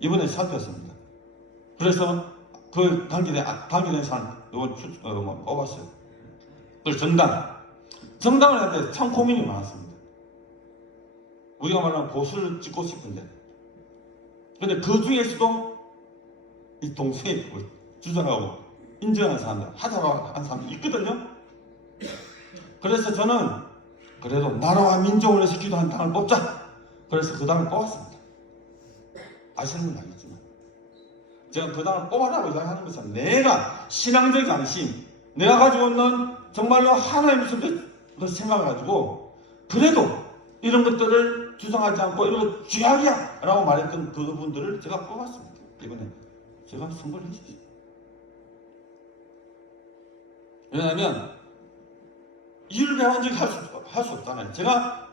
이번에 살폈습니다. 그래서 그 당기된 사람 누굴 뽑았어요. 그걸 정당을 할 때 참 고민이 많았습니다. 우리가 말하는 보수를 찍고 싶은데, 근데 그 중에서도 이 동성애법을 주장하고 인정하는 사람들, 하자고 하는 사람이 있거든요. 그래서 저는 그래도 나라와 민족을 위해서 기도하는 당을 뽑자. 그래서 그 당을 뽑았습니다. 아시는 건 알겠지만, 제가 그 당을 뽑아라고 이야기하는 것은 내가 신앙적 안심, 내가 가지고 있는 정말로 하나님의 생각을 가지고 그래도 이런 것들을 주장하지 않고 이런 거 죄악이야 라고 말했던 그분들을 제가 뽑았습니다. 이번에 제가 선거를 했었어요. 왜냐하면 이율 배반적이 할 수 없잖아요. 제가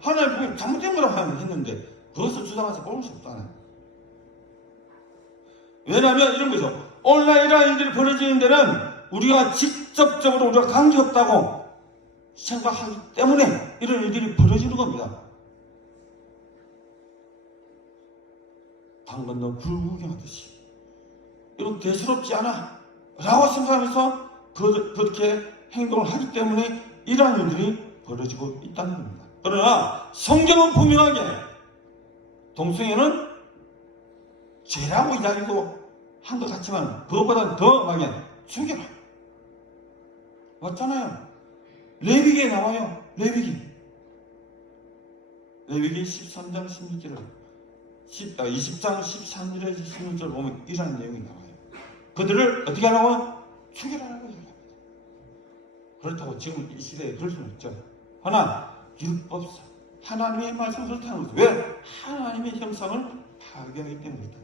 하나님 잘못된 거라고 했는데 그것을 주장해서 뽑을 수 없잖아요. 왜냐하면 이런 거죠. 오늘날 이러한 일들이 벌어지는 데는 우리가 직접적으로 우리가 관계없다고 생각하기 때문에 이런 일들이 벌어지는 겁니다. 당 건너 불구경하듯이 이건 대수롭지 않아 라고 생각하면서 그렇게 행동을 하기 때문에 이러한 일들이 벌어지고 있다는 겁니다. 그러나 성경은 분명하게 동성애는 죄라고 이야기도 한 것 같지만 그것보다는 더 강하게 죽여라. 맞잖아요. 레위기에 나와요. 레위기 13장 16절을 20장 13절에 16절 보면 이런 내용이 나와요. 그들을 어떻게 하라고? 죽여라라고 얘기합니다. 그렇다고 지금 이 시대에 그럴 수는 없죠. 하나, 율법상 하나님의 말씀을 그렇다는 거죠. 왜? 하나님의 형상을 파괴하기 때문에 그렇다는 겁니다.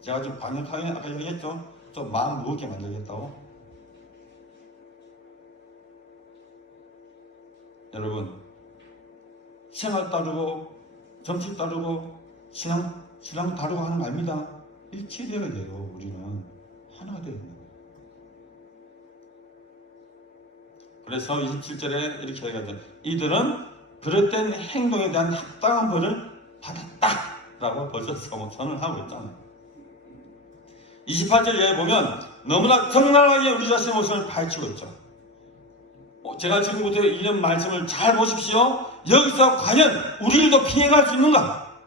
제가 좀 강력하게 아까 얘기했죠. 좀 마음 무겁게 만들겠다고. 여러분, 생활 따르고 정치 따르고 신앙 다르고 하는 거 아닙니다. 일치되어야 돼요. 우리는 하나가 되어야 돼요. 그래서 27절에 이렇게 얘기하죠. 이들은 그릇된 행동에 대한 합당한 벌을 받았다라고 벌써 선언하고 있잖아요. 28절에 보면 너무나 적나라하게 우리 자신의 모습을 파헤치고 있죠. 제가 지금부터 이런 말씀을 잘 보십시오. 여기서 과연 우리들도 피해갈 수 있는가?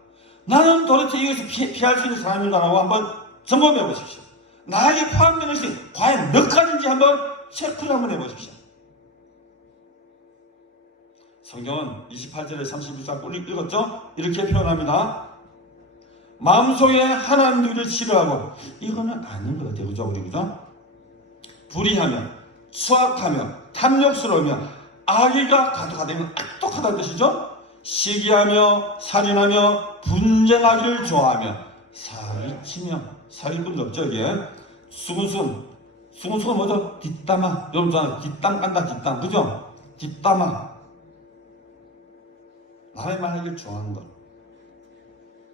나는 도대체 여기서 피할 수 있는 사람인가라고 한번 점검해 보십시오. 나에게 포함되는 것이 과연 몇 가지인지 한번 체크를 한번 해보십시오. 성경은 28절에 31절 읽었죠? 이렇게 표현합니다. 마음속에 하나님을 싫어하고, 이거는 아닌 것 같아요. 그죠? 우리 그죠? 불의하며 수악하며 탐욕스러우며 악의가 가득하다면 악독하다는 뜻이죠. 시기하며 살인하며 분쟁하기를 좋아하며 사기치며, 사기꾼 없죠 이게. 수군수는 뭐죠? 뒷담화. 여러분 뒷담 깐다. 뒷담, 그죠? 뒷담화. 남의 말하기를 좋아하는 것.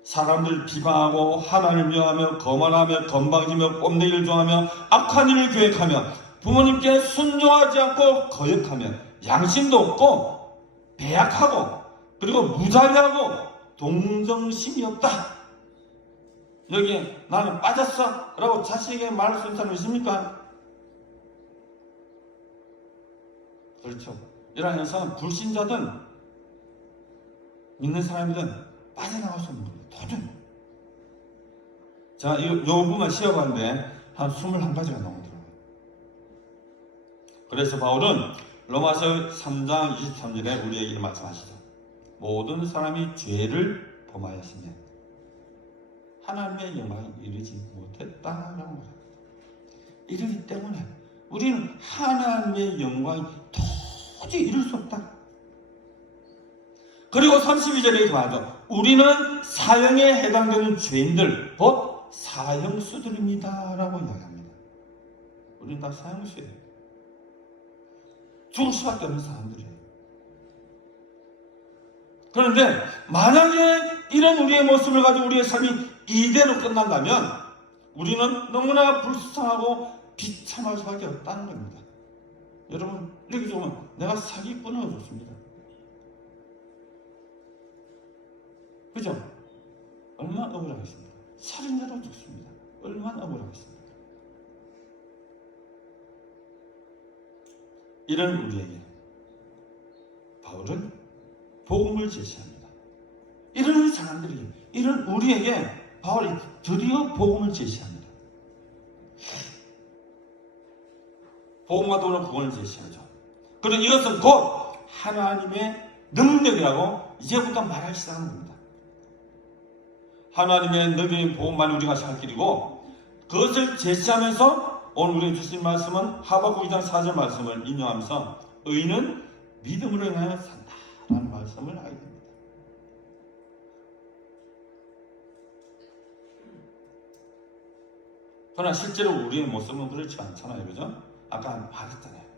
사람들 비방하고 하나님을 미워하며 거만하며 건방지며 뽐내기를 좋아하며 악한 일을 계획하며 부모님께 순종하지 않고 거역하며 양심도 없고 배약하고 그리고 무자비하고 동정심이 없다. 여기에 나는 빠졌어 라고 자식에게 말할 수 있는 사람이 있습니까? 그렇죠. 이러한 현상은 불신자든 믿는 사람이든 빠져나갈 수 없는 겁니다. 도저히. 자, 이 부분만 시험하는데 한 21가지가 나오더라고요. 그래서 바울은 로마서 3장 23절에 우리에게 말씀하시죠. 모든 사람이 죄를 범하였으면 하나님의 영광에 이르지 못했다라고 말합니다. 이르기 때문에 우리는 하나님의 영광이 도저히 이룰 수 없다. 그리고 32절에 이렇게 말하죠. 우리는 사형에 해당되는 죄인들, 곧 사형수들입니다 라고 이야기합니다. 우리는 다 사형수예요. 죽을 수밖에 없는 사람들이에요. 그런데 만약에 이런 우리의 모습을 가지고 우리의 삶이 이대로 끝난다면 우리는 너무나 불쌍하고 비참할 수밖에 없다는 겁니다. 여러분, 이렇게 보면 내가 사기꾼은 좋습니다. 그죠? 얼마나 억울하겠습니까? 살인자도 좋습니다. 얼마나 억울하겠습니까? 이런 우리에게 바울은 복음을 제시합니다. 이런 사람들이, 이런 우리에게 바울이 드디어 복음을 제시합니다. 복음과 도는 구원을 제시하죠. 그리고 이것은 곧 하나님의 능력이라고 이제부터 말하기 시작하는 겁니다. 하나님의 능력인 복음만이 우리가 살 길이고, 그것을 제시하면서 오늘 우리에게 주신 말씀은 하박국 2장 4절 말씀을 인용하면서 의인은 믿음으로 인하여 산다라는 말씀을 하게 됩니다. 그러나 실제로 우리의 모습은 그렇지 않잖아요. 그죠? 아까 말했잖아요.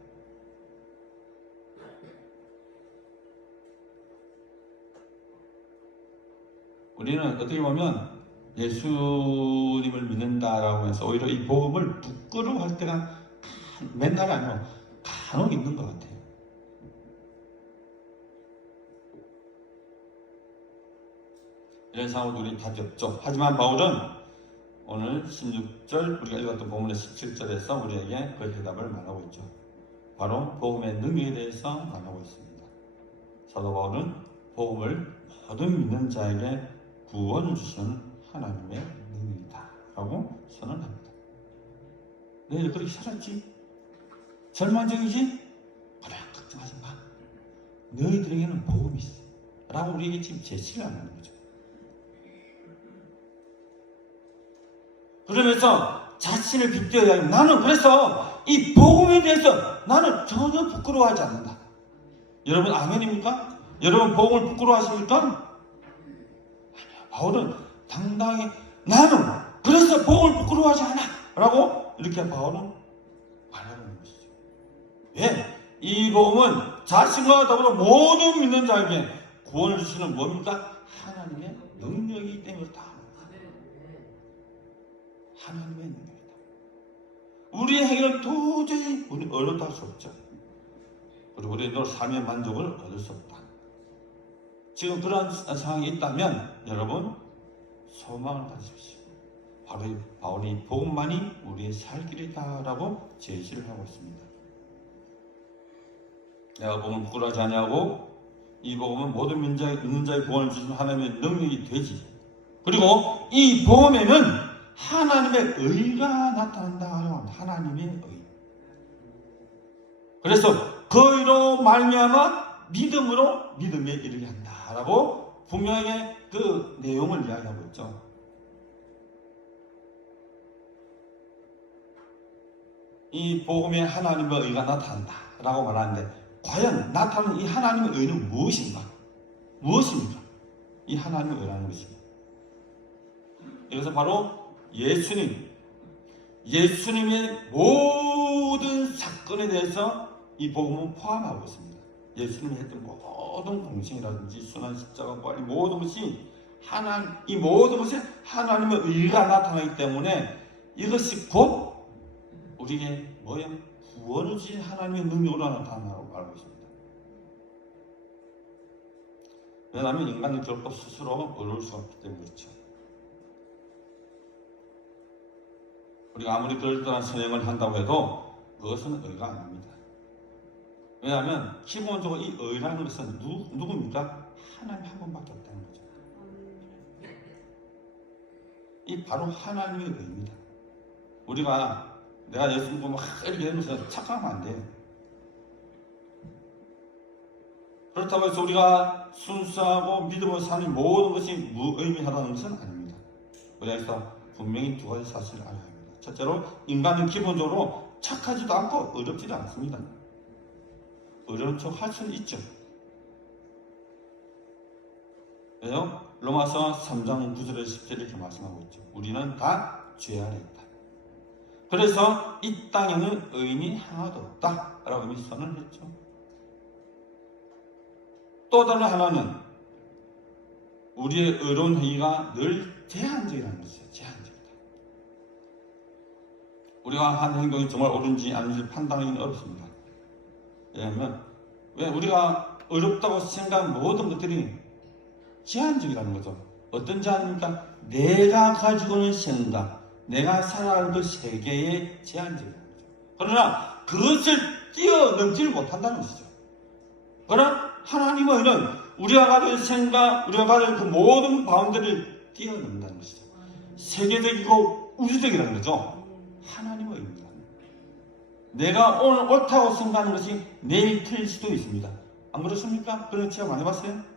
우리는 어떻게 보면 예수님을 믿는다라고 해서 오히려 이 복음을 부끄러워할 때가 맨날 아니고 간혹 있는 것 같아요. 이런 상황도 우리 답이 없죠. 하지만 바울은 오늘 16절 우리가 읽었던 본문의 17절에서 우리에게 그 해답을 말하고 있죠. 바로 복음의 능력에 대해서 말하고 있습니다. 사도 바울은 복음을 모든 믿는 자에게 구원을 주시는 하나님의 능력이다 라고 선언합니다. 너희들 그렇게 살았지? 절망적이지? 그래, 걱정하지 마. 너희들에게는 복음이 있어 라고 우리에게 지금 제시를 안 하는 거죠. 그러면서 자신을 빗대어야 합니다. 나는 그래서 이 복음에 대해서 나는 전혀 부끄러워하지 않는다. 여러분 아멘입니까? 여러분 복음을 부끄러워하십니까? 아니요. 바울은 당당히 나는 그래서 복음을 부끄러워하지 않아 라고 이렇게 바울은 말하는 것이죠. 왜? 이 복음은 자신과 더불어 모든 믿는 자에게 구원을 주시는 뭡니까? 하나님의 능력이기 때문에 그렇다. 하나님의 능력이다. 우리의 행위는 도저히 우리 얻어할 수 없죠. 그리고 우리는 삶의 만족을 얻을 수 없다. 지금 그런 상황이 있다면 여러분 소망을 가지십시오. 바로 이 바울이 복음만이 우리의 살 길이다라고 제시를 하고 있습니다. 내가 복음을 부끄러워하지 아니하고 이 복음은 모든 믿는 자의 구원을 주시는 하나님의 능력이 되지. 그리고 이 복음에는 하나님의 의가 나타난다. 하나님의 의. 그래서 그 의로 말미암아 믿음으로 믿음에 이르게 한다라고 분명하게 그 내용을 이야기하고 있죠. 이 복음에 하나님의 의가 나타난다라고 말하는데 과연 나타나는 이 하나님의 의는 무엇인가? 무엇입니까? 이 하나님의 의라는 것입니다. 이것은 바로 예수님의 모든 사건에 대해서 이 복음은 포함하고 있습니다. 예수님이 했던 모든 공생이라든지 순환 십자가 부활 모든 것이 이 모든 것에 하나님의 의가 나타나기 때문에 이것이 곧 우리에게 뭐야? 구원을 주신 하나님의 능력으로 나타난다고 알고 있습니다. 왜냐하면 인간은 결코 스스로 의로울 수 없기 때문에 그렇죠. 우리가 아무리 그럴듯한 선행을 한다고 해도 그것은 의가 아닙니다. 왜냐하면 기본적으로 이 의라는 것은 누굽니까? 하나님 한 분밖에 없다는 거죠. 이 바로 하나님의 의입니다. 내가 예수 믿고 막 이렇게 하면서 착각하면 안 돼요. 그렇다고 해서 우리가 순수하고 믿음으로 사는 모든 것이 무의미하다는 것은 아닙니다. 그래서 분명히 두 가지 사실을 알아야 합니다. 첫째로 인간은 기본적으로 착하지도 않고 어렵지도 않습니다. 어려운 척 할 수는 있죠. 왜요? 로마서 3장 9절에 10절에 이렇게 말씀하고 있죠. 우리는 다 죄 아래 있다. 그래서 이 땅에는 의인이 하나도 없다 라고 이미 선언을 했죠. 또 다른 하나는 우리의 의로운 행위가 늘 제한적이라는 것이죠. 제한적이다. 우리가 한 행동이 정말 옳은지 아닌지 판단하기는 어렵습니다. 왜냐하면 우리가 어렵다고 생각한 모든 것들이 제한적이라는 거죠. 어떤 제한입니까? 내가 가지고 있는 생각, 내가 살아가는 그 세계의 제한적이라는 거죠. 그러나 그것을 뛰어넘지를 못한다는 것이죠. 그러나 하나님의 의는 우리가 가진 생각, 우리가 가진 그 모든 바운드를 뛰어넘는다는 것이죠. 세계적이고 우주적이라는 거죠. 하나님의 의입니다. 내가 오늘 옳다고 생각하는 것이 내일 틀릴 수도 있습니다. 안 그렇습니까? 그런 체험 안 해봤어요?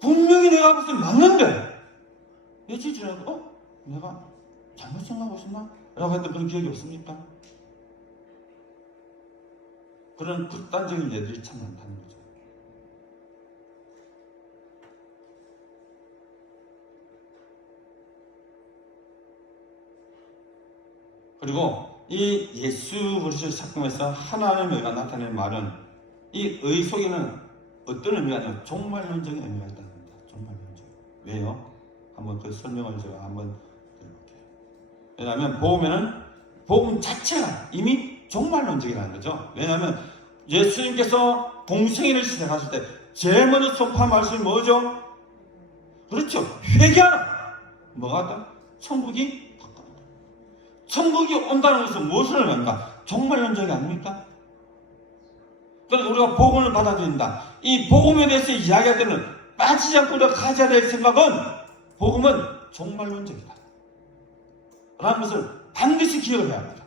분명히 내가 봤을 때 맞는데 며칠 지나고 내가 잘못 생각하고 있었나? 라고 했던 그런 기억이 없습니까? 그런 극단적인 예들이 참 많다는 거죠. 그리고 이 예수 그리스도의 사건에서 하나님의 의가 나타내는 말은 이 의 속에는 어떤 의미가 아니라 종말론적인 의미가 있다는 겁니다. 종말론적. 왜요? 한번 그 설명을 제가 한번 드려볼게요. 왜냐하면 복음 자체가 이미 종말론적이라는 거죠. 왜냐하면 예수님께서 공생애를 시작하실 때 제일 먼저 선포한 말씀이 뭐죠? 그렇죠. 회개하라. 뭐가 왔다? 천국이 가까웠다. 천국이 온다는 것은 무엇을 의미합니까? 종말론적이 아닙니까? 그래서 우리가 복음을 받아들인다. 이 복음에 대해서 이야기할 때는 빠지지 않고 우리가 가져야 될 생각은 복음은 종말론적이다 라는 것을 반드시 기억을 해야 합니다.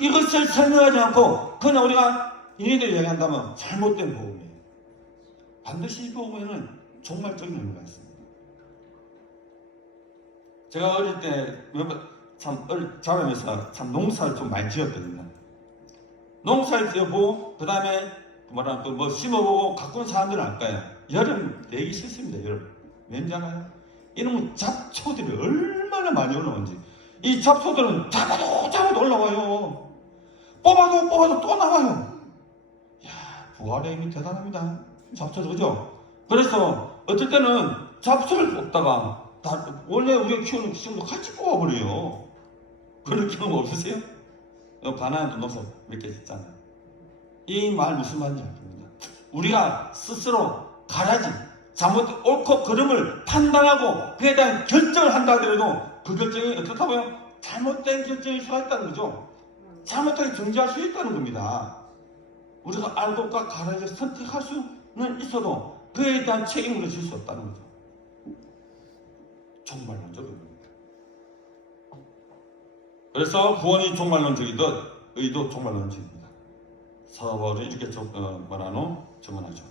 이것을 설명하지 않고 그냥 우리가 이네들 이야기한다면 잘못된 복음이에요. 반드시 이 복음에는 종말적인 의미가 있습니다. 제가 어릴 때 자라면서 참 농사를 좀 많이 지었거든요. 농사를 지어보고 그 다음에 심어보고 가꾸는 사람들은 알까요? 여름 내기 싫습니다. 여름 왠지 알아요? 이놈의 잡초들이 얼마나 많이 올라오는지. 이 잡초들은 잡아도 올라와요. 뽑아도 또 나와요. 이야, 부활의 힘이 대단합니다. 잡초들 그죠? 그래서 어떨 때는 잡초를 뽑다가 원래 우리가 키우는 식물도 같이 뽑아버려요. 그런 경험 없으세요? 바나나도 넣어서 몇 개 짓잖아요. 이 말 무슨 말인지 알겠습니다. 우리가 스스로 가라지, 잘못 옳고 그름을 판단하고 그에 대한 결정을 한다 하더라도 그 결정이 어떻다고요? 잘못된 결정일 수가 있다는 거죠. 잘못하게 정지할 수 있다는 겁니다. 우리가 알고과 가라지를 선택할 수는 있어도 그에 대한 책임을 질 수 없다는 거죠. 종말론적입니다. 그래서 구원이 종말론적이듯 의도 종말론적입니다. 사도 바울이 이렇게 증언하죠.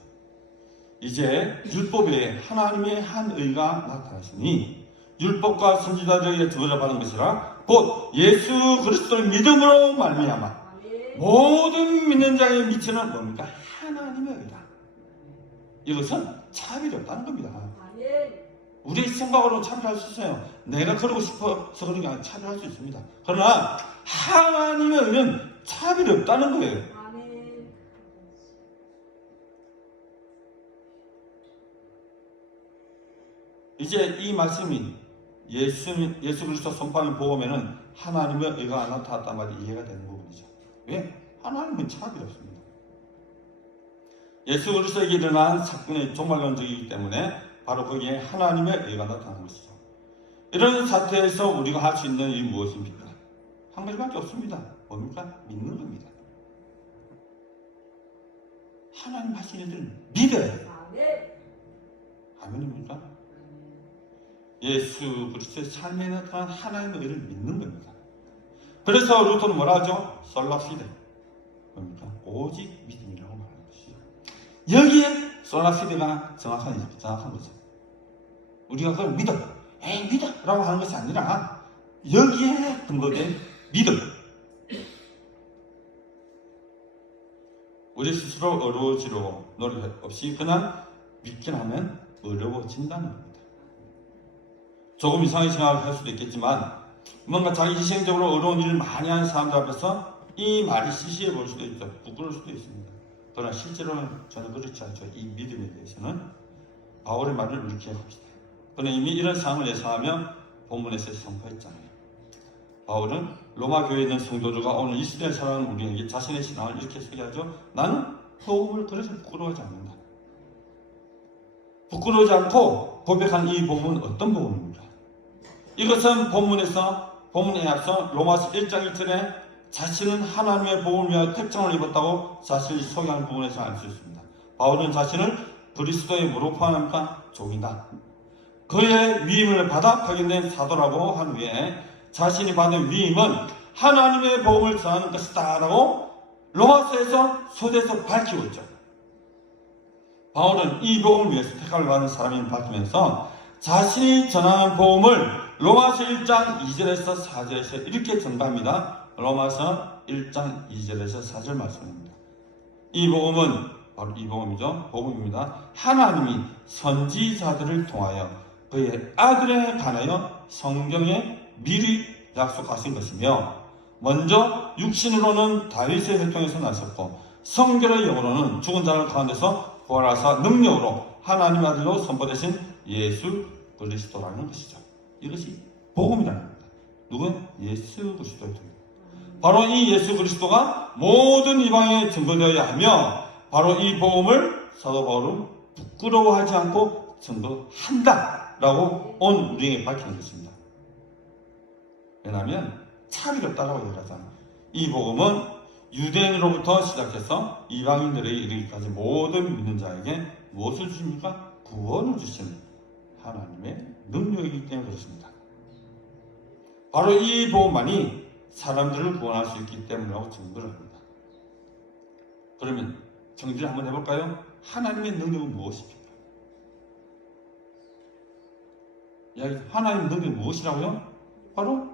이제 율법에 하나님의 한 의가 나타나시니 율법과 선지자들에게 주어져 받은 것이라 곧 예수 그리스도의 믿음으로 말미암아 모든 믿는 자에게 미치는 뭡니까? 하나님의 의다. 이것은 차별이 없다는 겁니다. 우리의 생각으로 차별할 수 있어요. 내가 그러고 싶어서 그런 게 아니라 차별할 수 있습니다. 그러나 하나님의 의는 차별이 없다는 거예요. 이제 이 말씀이 예수 그리스도 선포하는 복음에는 하나님의 의가 나타났단 말이 이해가 되는 부분이죠. 왜? 하나님은 차별이 없습니다. 예수 그리스도에게 일어난 사건의 종말론적이기 때문에 바로 거기에 하나님의 의가 나타나는 것이죠. 이런 사태에서 우리가 할 수 있는 일이 무엇입니까? 한 가지밖에 없습니다. 뭡니까? 믿는 겁니다. 하나님 하신 일들을 믿어야 돼요. 아멘입니까? 예수 그리스도의 삶에 나타난 하나님의 의를 믿는 겁니다. 그래서 루터는 뭐라 하죠? 솔라피데. 뭡니까? 오직 믿음이라고 말하는 것이죠. 여기에 솔라피데가 정확한 거죠. 우리가 그걸 믿어. 믿어. 라고 하는 것이 아니라 여기에 근거된 믿음. 우리 스스로 어려워지려고 노력 없이 그냥 믿긴 하면 어려워진다는 겁니다. 조금 이상하게 생각할 수도 있겠지만 뭔가 자기 희생적으로 어려운 일을 많이 하는 사람들 앞에서 이 말이 시시해 보일 수도 있죠. 부끄러울 수도 있습니다. 그러나 실제로는 저는 그렇지 않죠. 이 믿음에 대해서는 바울의 말을 이렇게 합시다. 그는 이미 이런 상황을 예상하며 본문에서 선포했잖아요. 바울은 로마 교회에 있는 성도들과 오늘 이 시대에 살아가는 우리에게 자신의 신앙을 이렇게 소개하죠. 나는 복음을 그래서 부끄러워하지 않는다. 부끄러워하지 않고 고백한 이 복음은 어떤 복음입니까? 이것은 본문에 앞서 로마서 1장 1절에 자신은 하나님의 복음을 위하여 택정을 입었다고 자신이 소개하는 부분에서 알 수 있습니다. 바울은 자신을 그리스도의 무릎 하나님과 종이다. 그의 위임을 받아 파견된 사도라고 한 후에 자신이 받은 위임은 하나님의 복음을 전하는 것이다 라고 로마서에서 소대에서 밝히고 있죠. 바울은 이 복음을 위해서 택함을 받은 사람임을 밝히면서 자신이 전하는 복음을 로마서 1장 2절에서 4절에서 이렇게 전가합니다. 로마서 1장 2절에서 4절 말씀입니다. 이 복음은 바로 이 복음이죠. 복음입니다. 하나님이 선지자들을 통하여 그의 아들에 관하여 성경에 미리 약속하신 것이며 먼저 육신으로는 다윗의 혈통에서 나셨고 성결의 영으로는 죽은 자들 가운데서 부활하사 능력으로 하나님의 아들로 선포되신 예수 그리스도라는 것이죠. 이것이 복음이라는 겁니다. 누구는? 예수 그리스도의 통입니다. 바로 이 예수 그리스도가 모든 이방에 증거되어야 하며 바로 이 복음을 사도 바울은 부끄러워하지 않고 증거한다 라고 온 우리에게 밝히는 것입니다. 왜냐하면 차별이 없다고 얘기하잖아요. 이 복음은 유대인으로부터 시작해서 이방인들에게 이르기까지 모든 믿는 자에게 무엇을 주십니까? 구원을 주시는 하나님의 능력이기 때문에 그렇습니다. 바로 이 복음만이 사람들을 구원할 수 있기 때문이라고 증거를 합니다. 그러면 정리를 한번 해볼까요? 하나님의 능력은 무엇입니까? 하나님의 능력이 무엇이라고요? 바로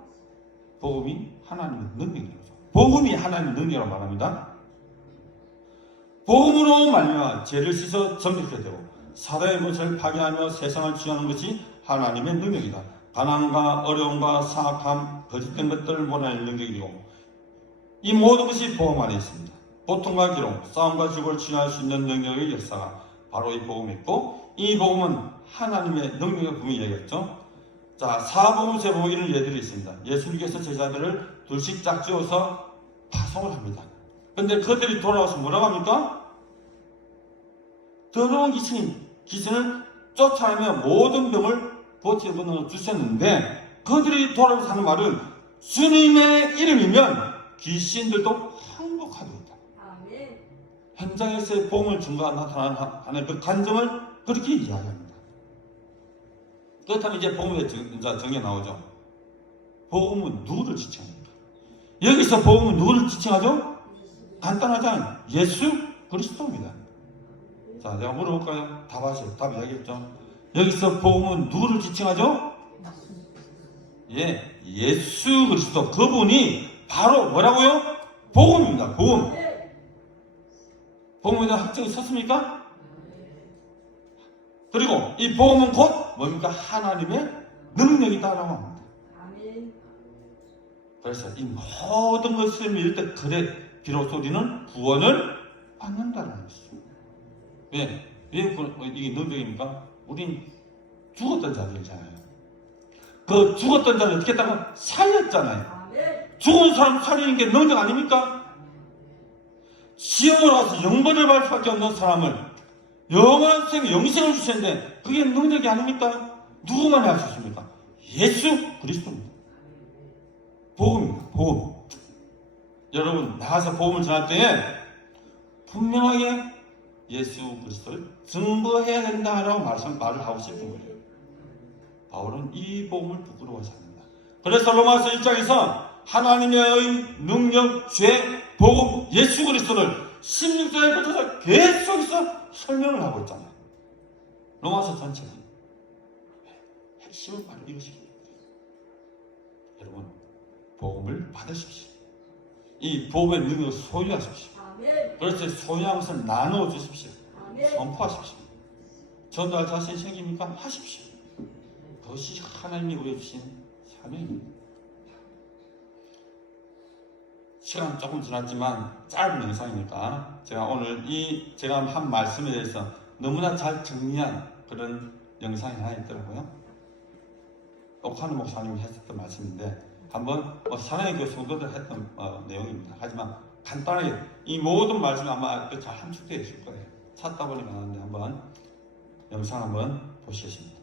복음이 하나님의 능력이라고. 복음이 하나님의 능력이라고 말합니다. 복음으로 말미암아 죄를 씻어 정직하게 되고 사단의 것을 파괴하며 세상을 치유하는 것이 하나님의 능력이다. 가난과 어려움과 사악함, 거짓된 것들을 몰아낼 능력이고 이 모든 것이 복음 안에 있습니다. 고통과 기록, 싸움과 죽음을 치유할 수 있는 능력의 역사가 바로 이 복음에 있고 이 복음은 하나님의 능력의 복음이 얘기했죠. 자, 사복음서 보면 이런 예들이 있습니다. 예수님께서 제자들을 둘씩 짝지어서 파송을 합니다. 근데 그들이 돌아와서 뭐라고 합니까? 더러운 귀신을 쫓아내며 모든 병을 고치는 권능을 주셨는데, 그들이 돌아와서 하는 말은 주님의 이름이면 귀신들도 항복하리이다. 현장에서의 복음을 증거하는 나타나는 그 간증을 그렇게 이야기합니다. 그렇다면 이제 복음의 정의가 나오죠. 복음은 누구를 지칭합니까? 여기서 복음은 누구를 지칭하죠? 간단하잖아요. 예수 그리스도입니다. 자, 내가 물어볼까요? 답하세요. 답 이야기했죠. 여기서 복음은 누구를 지칭하죠? 예, 예수 그리스도. 그분이 바로 뭐라고요? 복음입니다. 복음. 복음에 대한 학적이 섰습니까? 그리고 이 복음은 곧 뭡니까? 하나님의 능력이다라고 합니다. 그래서 이 모든 것을 믿을 때 그래 비로소 우리는 구원을 받는다는 것입니다. 왜 이게 능력입니까? 우린 죽었던 자들이잖아요. 그 죽었던 자를 어떻게 했다고? 살렸잖아요. 죽은 사람 살리는 게 능력 아닙니까? 지옥으로 가서 영벌을 받을 수밖에 없는 사람을 영원한 영생을 주셨는데 그게 능력이 아닙니까? 누구만이 할 수 있습니까? 예수 그리스도입니다. 복음입니다. 복음. 여러분 나가서 복음을 전할 때에 분명하게 예수 그리스도를 증거해야 된다라고 말을 하고 싶은 거예요. 바울은 이 복음을 부끄러워하지 않는다. 그래서 로마서 1장에서 하나님의 능력, 죄, 복음, 예수 그리스도를 16장에부터 계속해서 설명을 하고 있잖아요. 로마서 전체가. 핵심은 바로 이것입니다. 여러분, 복음을 받으십시오. 이 복음의 능력을 소유하십시오. 그렇지, 소유한 것을 나누어 주십시오. 선포하십시오. 전도할 자신이 생깁니까? 하십시오. 그것이 하나님이 우리에게 주신 사명입니다. 시간 조금 지났지만 짧은 영상이니까 제가 오늘 제가 한 말씀에 대해서 너무나 잘 정리한 그런 영상이 하나 있더라고요. 옥하는 목사님이 했었던 말씀인데 한번 사랑의 교수들도 했던 내용입니다. 하지만 간단하게 이 모든 말씀이 아마 잘 함축되어 있을 거예요. 찾다 보니까 나왔는데 한번 영상 한번 보시겠습니다.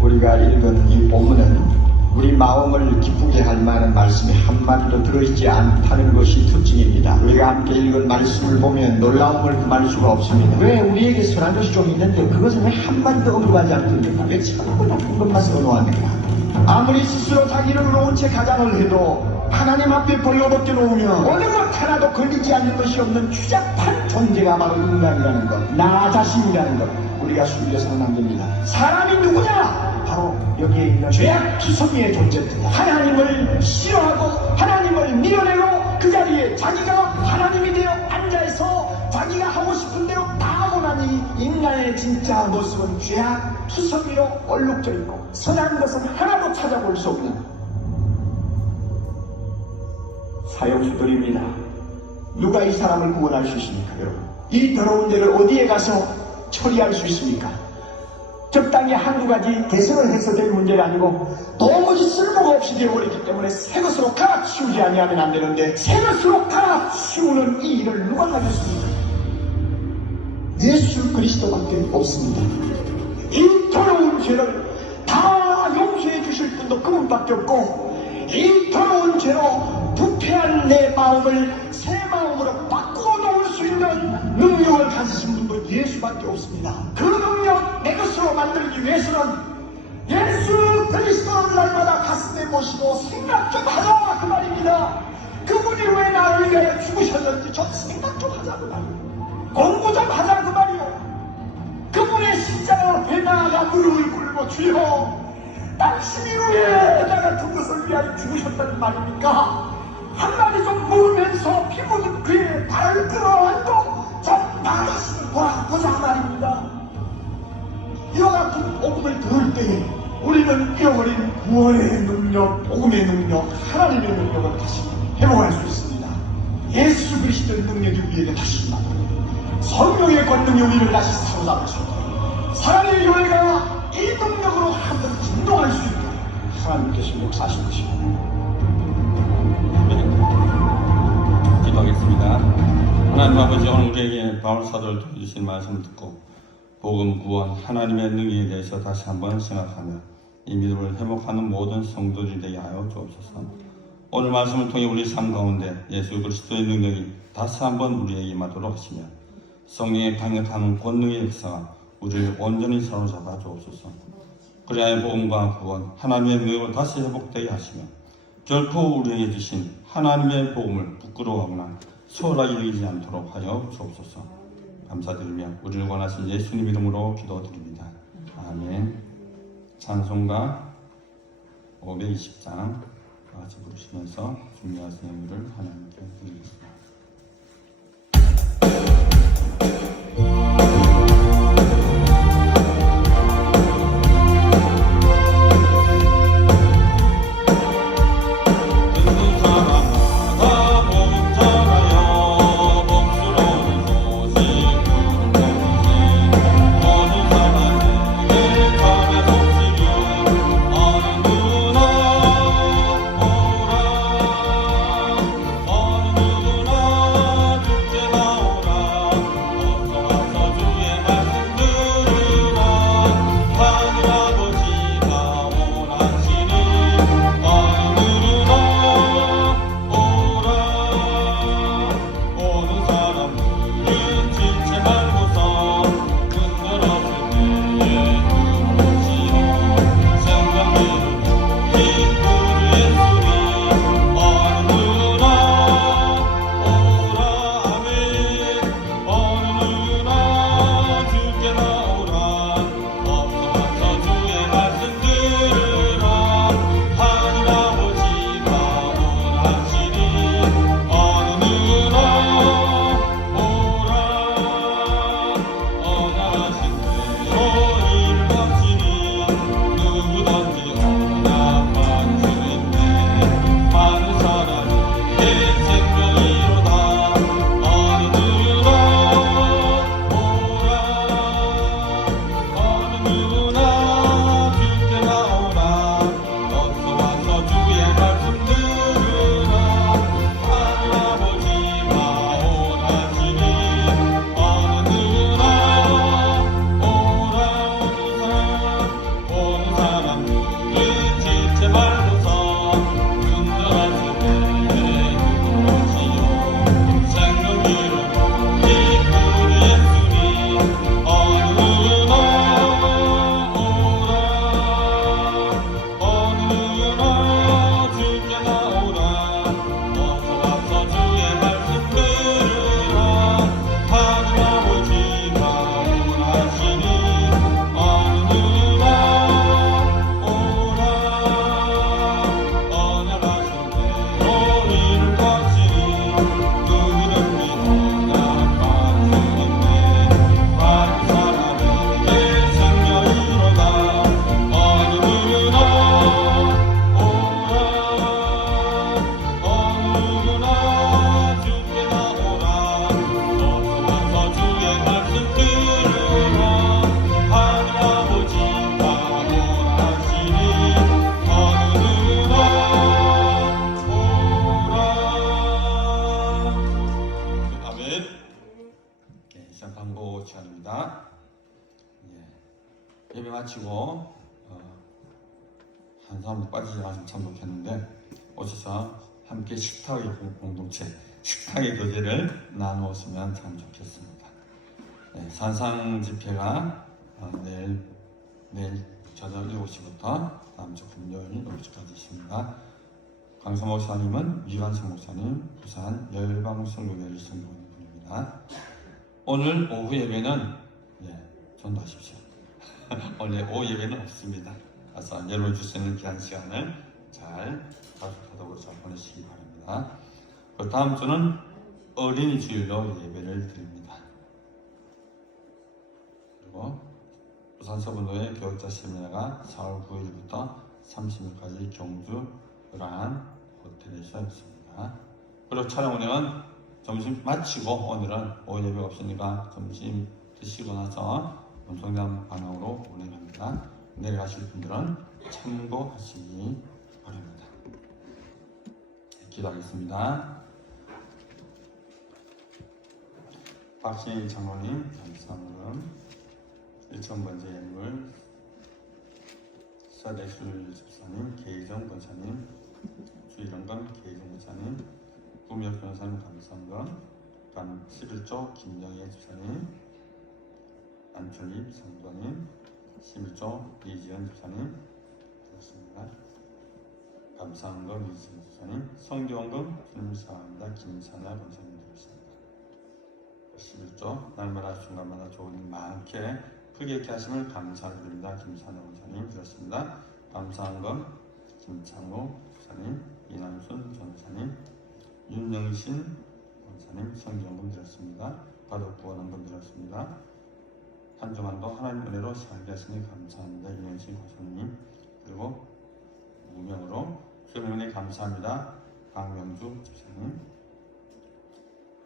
우리가 읽은 이 본문은 우리 마음을 기쁘게 할 만한 말씀이 한마디도 들어있지 않다는 것이 특징입니다. 우리가 함께 읽은 말씀을 보면 놀라움을 금할 수가 없습니다. 왜 우리에게 선한 것이 좀 있는데 그것은 왜 한마디도 언급하지 않습니까? 왜 자꾸 나쁜 것만 선호합니까? 아무리 스스로 자기를 의로운 채 가장을 해도 하나님 앞에 벌거벗겨 놓으면 어느 것 하나도 걸리지 않는 것이 없는 추잡한 존재가 바로 인간이라는 것, 나 자신이라는 것 우리가 숨겨서는 안 됩니다. 사람이 누구냐? 바로 여기에 있는 죄악투성이의 존재입니다. 하나님을 싫어하고 하나님을 밀어내고 그 자리에 자기가 하나님이 되어 앉아있어 자기가 하고 싶은 대로 다 하고 나니 인간의 진짜 모습은 죄악투성이로 얼룩져 있고 선한 것은 하나도 찾아볼 수 없는 사형수들입니다. 누가 이 사람을 구원할 수 있습니까, 여러분? 이 더러운 죄를 어디에 가서 처리할 수 있습니까? 적당히 한두 가지 개선을 해서 될 문제가 아니고 도무지 쓸모가 없이 되어버리기 때문에 새 것으로 갈아치우지 아니하면 안 되는데 새 것으로 갈아치우는 이 일을 누가 하겠습니까? 예수 그리스도밖에 없습니다. 이 더러운 죄를 다 용서해 주실 분도 그분밖에 없고 이 더러운 죄로 부패한 내 마음을 새 마음으로 바꾸어 놓을 수 있는 능력을 가지신 분도 예수밖에 없습니다. 그 능력 내 것으로 만들기 위해서는 예수 그리스도를 날마다 가슴에 모시고 생각 좀 하자 그 말입니다. 그분이 왜 나를 위하여 죽으셨는지 좀 생각 좀 하자 그 말이에요. 공부 좀 하자 그 말이에요. 그분의 십자가 앞에 나아가 무릎을 꿇고 주여 당신이 왜 나 같은 것을 위하여 죽으셨다는 말입니까? 한마디 좀 물으면서 피 묻은 그의 발을 끌어안고 좀 나가시는 보자 말입니다. 이와 같은 복음을 들을 때에 우리는 잃어버린 구원의 능력, 복음의 능력, 하나님의 능력을 다시 회복할 수 있습니다. 예수 그리스도의 능력이 우리에게 다시 임합니다. 성령의 권능이 우리를 다시 사로잡을 수 있도록 사랑의 교회가 이 능력으로 한번 진동할 수 있도록 하나님께서 역사하신 것입니다. 기도하겠습니다. 하나님 아버지, 오늘 우리에게 바울 사도를 통해 주신 말씀을 듣고 복음 구원 하나님의 능력에 대해서 다시 한번 생각하며 이 믿음을 회복하는 모든 성도들이 되게 하여 주옵소서. 오늘 말씀을 통해 우리 삶 가운데 예수 그리스도의 능력이 다시 한번 우리에게 임하도록 하시며 성령의 강력한 권능의 역사가 우리를 온전히 사로잡아 주옵소서. 그리하여 복음과 구원 하나님의 능력을 다시 회복되게 하시며 결코 우리에게 주신 하나님의 복음을 부끄러워하거나 소홀하게 여기지 않도록 하여 주옵소서. 감사드리며 우리를 원하신 예수님 이름으로 기도드립니다. 아멘. 찬송가 520장 같이 부르시면서 중요하신 예물을 하나님께 드리겠습니다. 예배 마치고 한 사람도 빠지지 않으면 참 좋겠는데 오셔서 함께 식탁의 공동체, 식탁의 교제를 나누었으면 참 좋겠습니다. 네, 산상 집회가 내일 저녁 7시부터 다음 주 금요일 7시까지 있습니다. 강서 목사님은 유한성 목사님, 부산 열방성교회 성도분입니다. 오늘 오후 예배는 전도하십시오. 오늘 오후 예배는 없습니다. 그래서 여러분 주시는 귀한 시간을 잘 가족하도록 잘 보내시기 바랍니다. 그 다음 주는 어린이 주일로 예배를 드립니다. 그리고 부산 서분도의 교육자 세미나가 4월 9일부터 30일까지 경주 을안 호텔에서 있습니다. 그리고 촬영 운영은 점심 마치고 오늘은 오후 예배가 없으니까 점심 드시고 나서 음성담 방향으로 운행합니다. 내려가실 분들은 참고하시기 바랍니다. 기도하겠습니다. 박신희 장로님 감사합니다. 1,000번째 예물 서대술 집사님, 계희정 권사님, 주일영감 계희정 권사님, 구미혁 변호사님 감사합니다. 11조 김정희 집사님, 안철립 성도님, 11조 이지연 집사님 그렇습니다. 감사한금 이지연 집사님, 성교원금 주님 사랑합니다. 김사나 권사님 되었습니다. 11조 날마다 순간마다 좋은 일 많게 크게 있게 하심을 감사드립니다. 김사나 권사님 드렸습니다. 감사한금 김창호 집사님, 이남순 전사님, 윤영신 권사님 성경금 드렸습니다. 가족 구원원금 드렸습니다. 한 주간도 하나님 은혜로 살게 하시니 감사합니다. 윤영신 권사님, 그리고 무명으로 주님께 감사합니다. 박명주 집사님,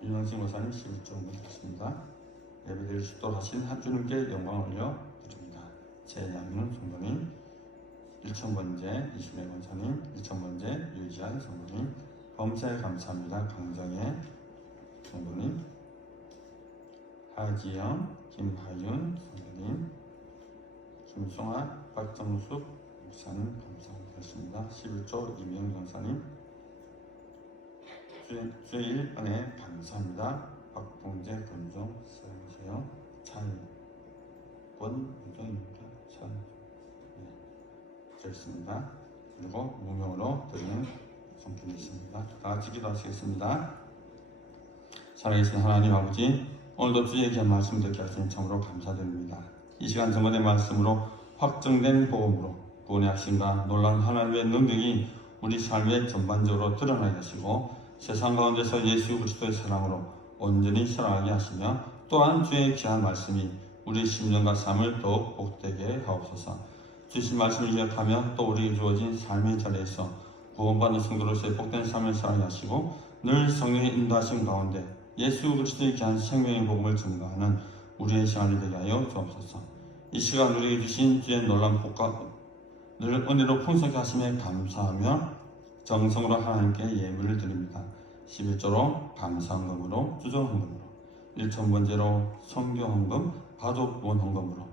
윤영신 권사님 11조금 드렸습니다. 예배드릴 수 있도록 하신 하주님께 영광을 올려드립니다. 제 양윤 성도님, 1,000번째 이순혜 권사님, 1,000번째 유지한 성도님, 범사에 감사합니다. 강정혜 성도님, 하지영, 김하윤 성도님, 김송아, 박정숙 목사님 감사드렸습니다. 11조 이명 권사님, 주일 은혜 감사합니다. 박봉재 권종 사랑하세요. 찬권 권종입니다. 찬 드렸습니다. 그리고 무명으로 드리는 성품이 있습니다. 다 같이 기도하시겠습니다. 살아계신 하나님 아버지, 오늘도 주의 귀한 말씀 듣게 하시니 참으로 감사드립니다. 이 시간 전번의 말씀으로 확정된 복음으로 구원의 핵심과 놀라운 하나님의 능력이 우리 삶에 전반적으로 드러나게 하시고 세상 가운데서 예수 그리스도의 사랑으로 온전히 살아가게 하시며 또한 주의 귀한 말씀이 우리 심령과 삶을 더욱 복되게 하옵소서. 주신 말씀을 기억하며 또 우리에게 주어진 삶의 자리에서 구원받는 성도로서의 복된 삶을 살아가게 하시고 늘 성령의 인도하심 가운데 예수 그리스도의 귀한 생명의 복음을 증거하는 우리의 시간이 되게 하여 주옵소서. 이 시간 우리에게 주신 주의 놀라운 복과 늘 은혜로 풍성하게 하심에 감사하며 정성으로 하나님께 예물을 드립니다. 11조로 감사헌금으로 주정헌금으로 1,000번째로 성교헌금 가족구원헌금으로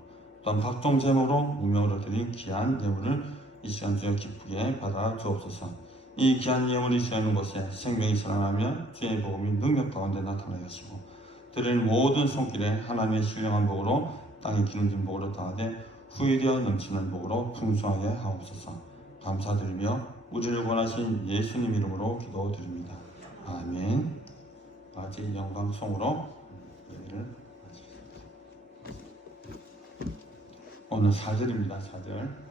또한 각종 제목으로 무명으로 드린 귀한 예물을 이 시간 주여 기쁘게 받아 주옵소서. 이 귀한 예물이 주어있는 곳에 생명이 살아나며 주의 복음이 능력 가운데 나타나게 하시고 드리는 모든 손길에 하나님의 신령한 복으로 땅에 기름진 복으로 다하되 후일되어 넘치는 복으로 풍성하게 하옵소서. 감사드리며 우리를 원하신 예수님 이름으로 기도드립니다. 아멘. 아직 영광송으로 예배를 마치겠습니다. 오늘 4절입니다. 4절.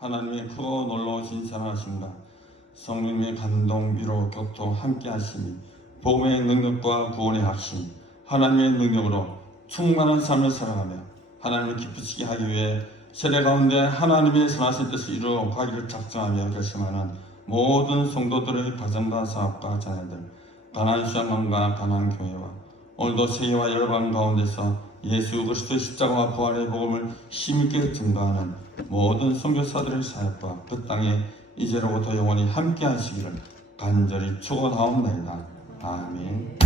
하나님의 크고 놀라우신 사랑하심과 성령의 감동, 위로, 교통, 함께하심이 복음의 능력과 구원의 핵심, 하나님의 능력으로 충만한 삶을 살아가며 하나님을 기쁘시게 하기 위해 세례 가운데 하나님의 선하신 뜻을 이루어 가기를 작정하며 결심하는 모든 성도들의 가정과 사업가 자녀들, 가나안 시장관과 가나안 교회와 오늘도 세계와 열방 가운데서 예수 그리스도의 십자가와 부활의 복음을 힘있게 증거하는 모든 선교사들의 사역과 그 땅에 이제로부터 영원히 함께 하시기를 간절히 축원하옵나이다. 아멘.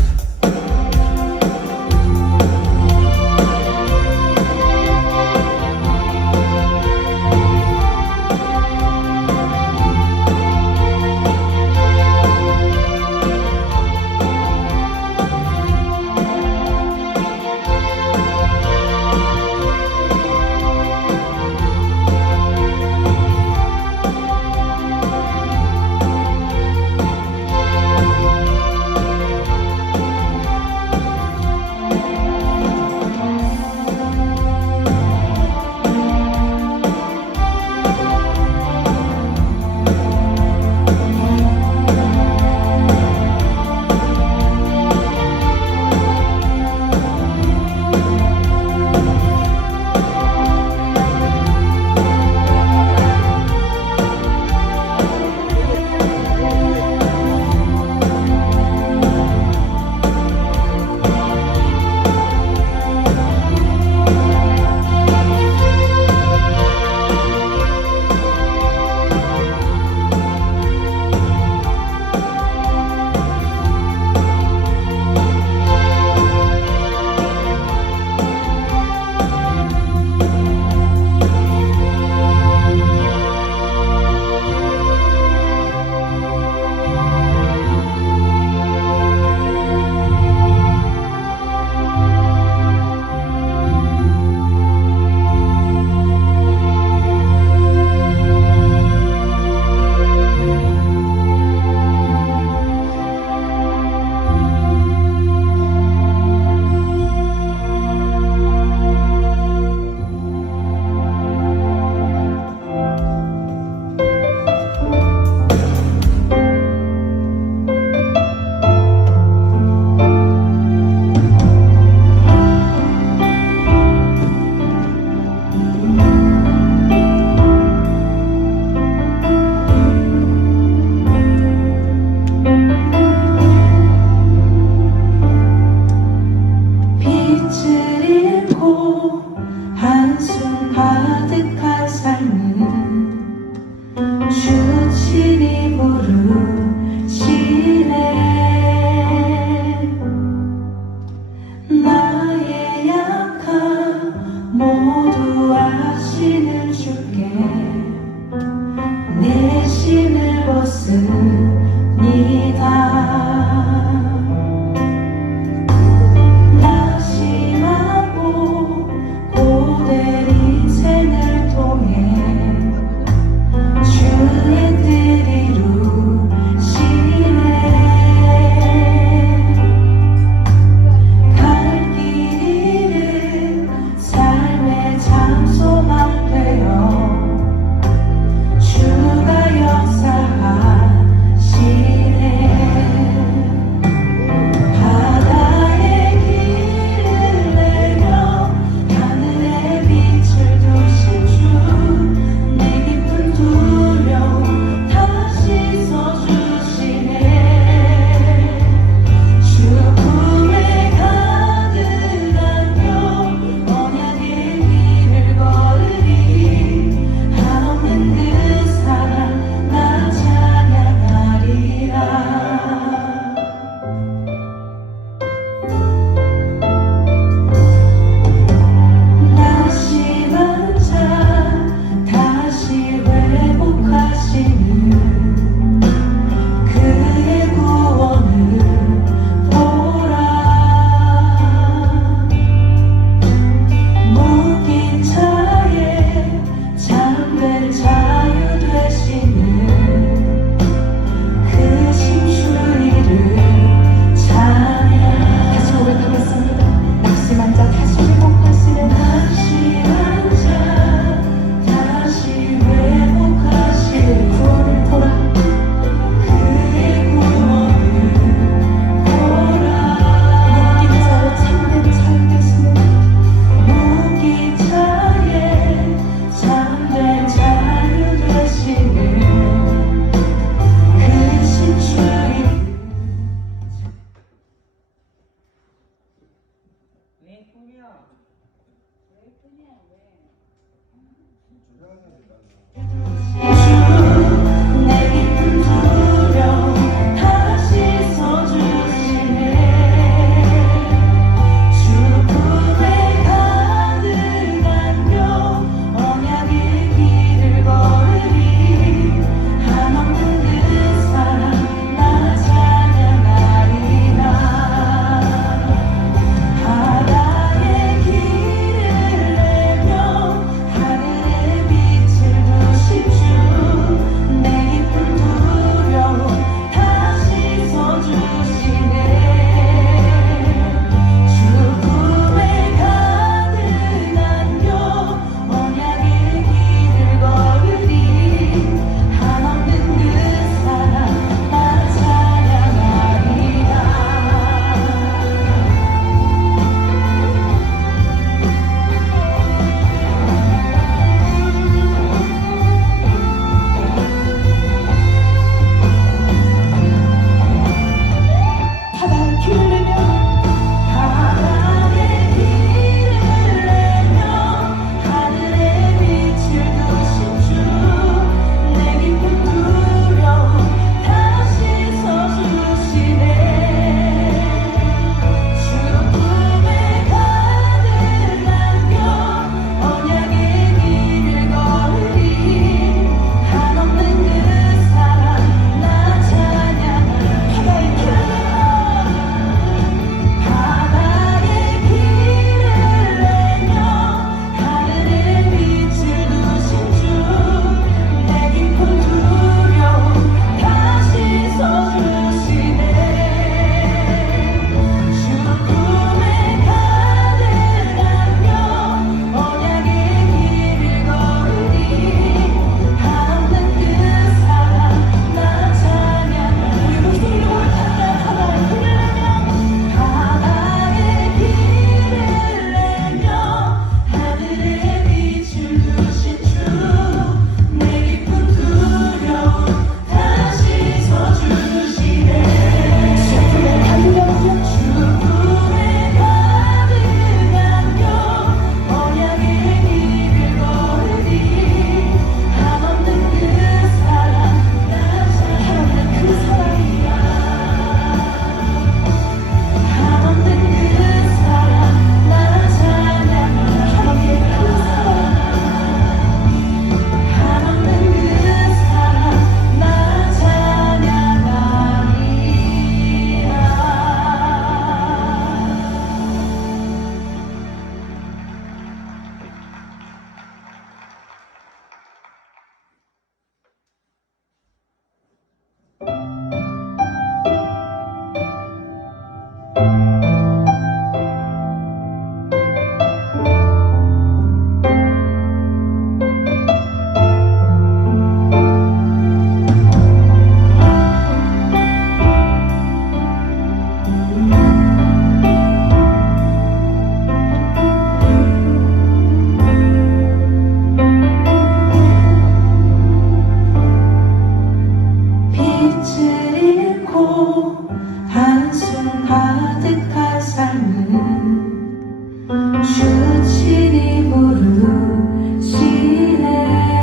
빛을 잃고 한숨 가득한 삶은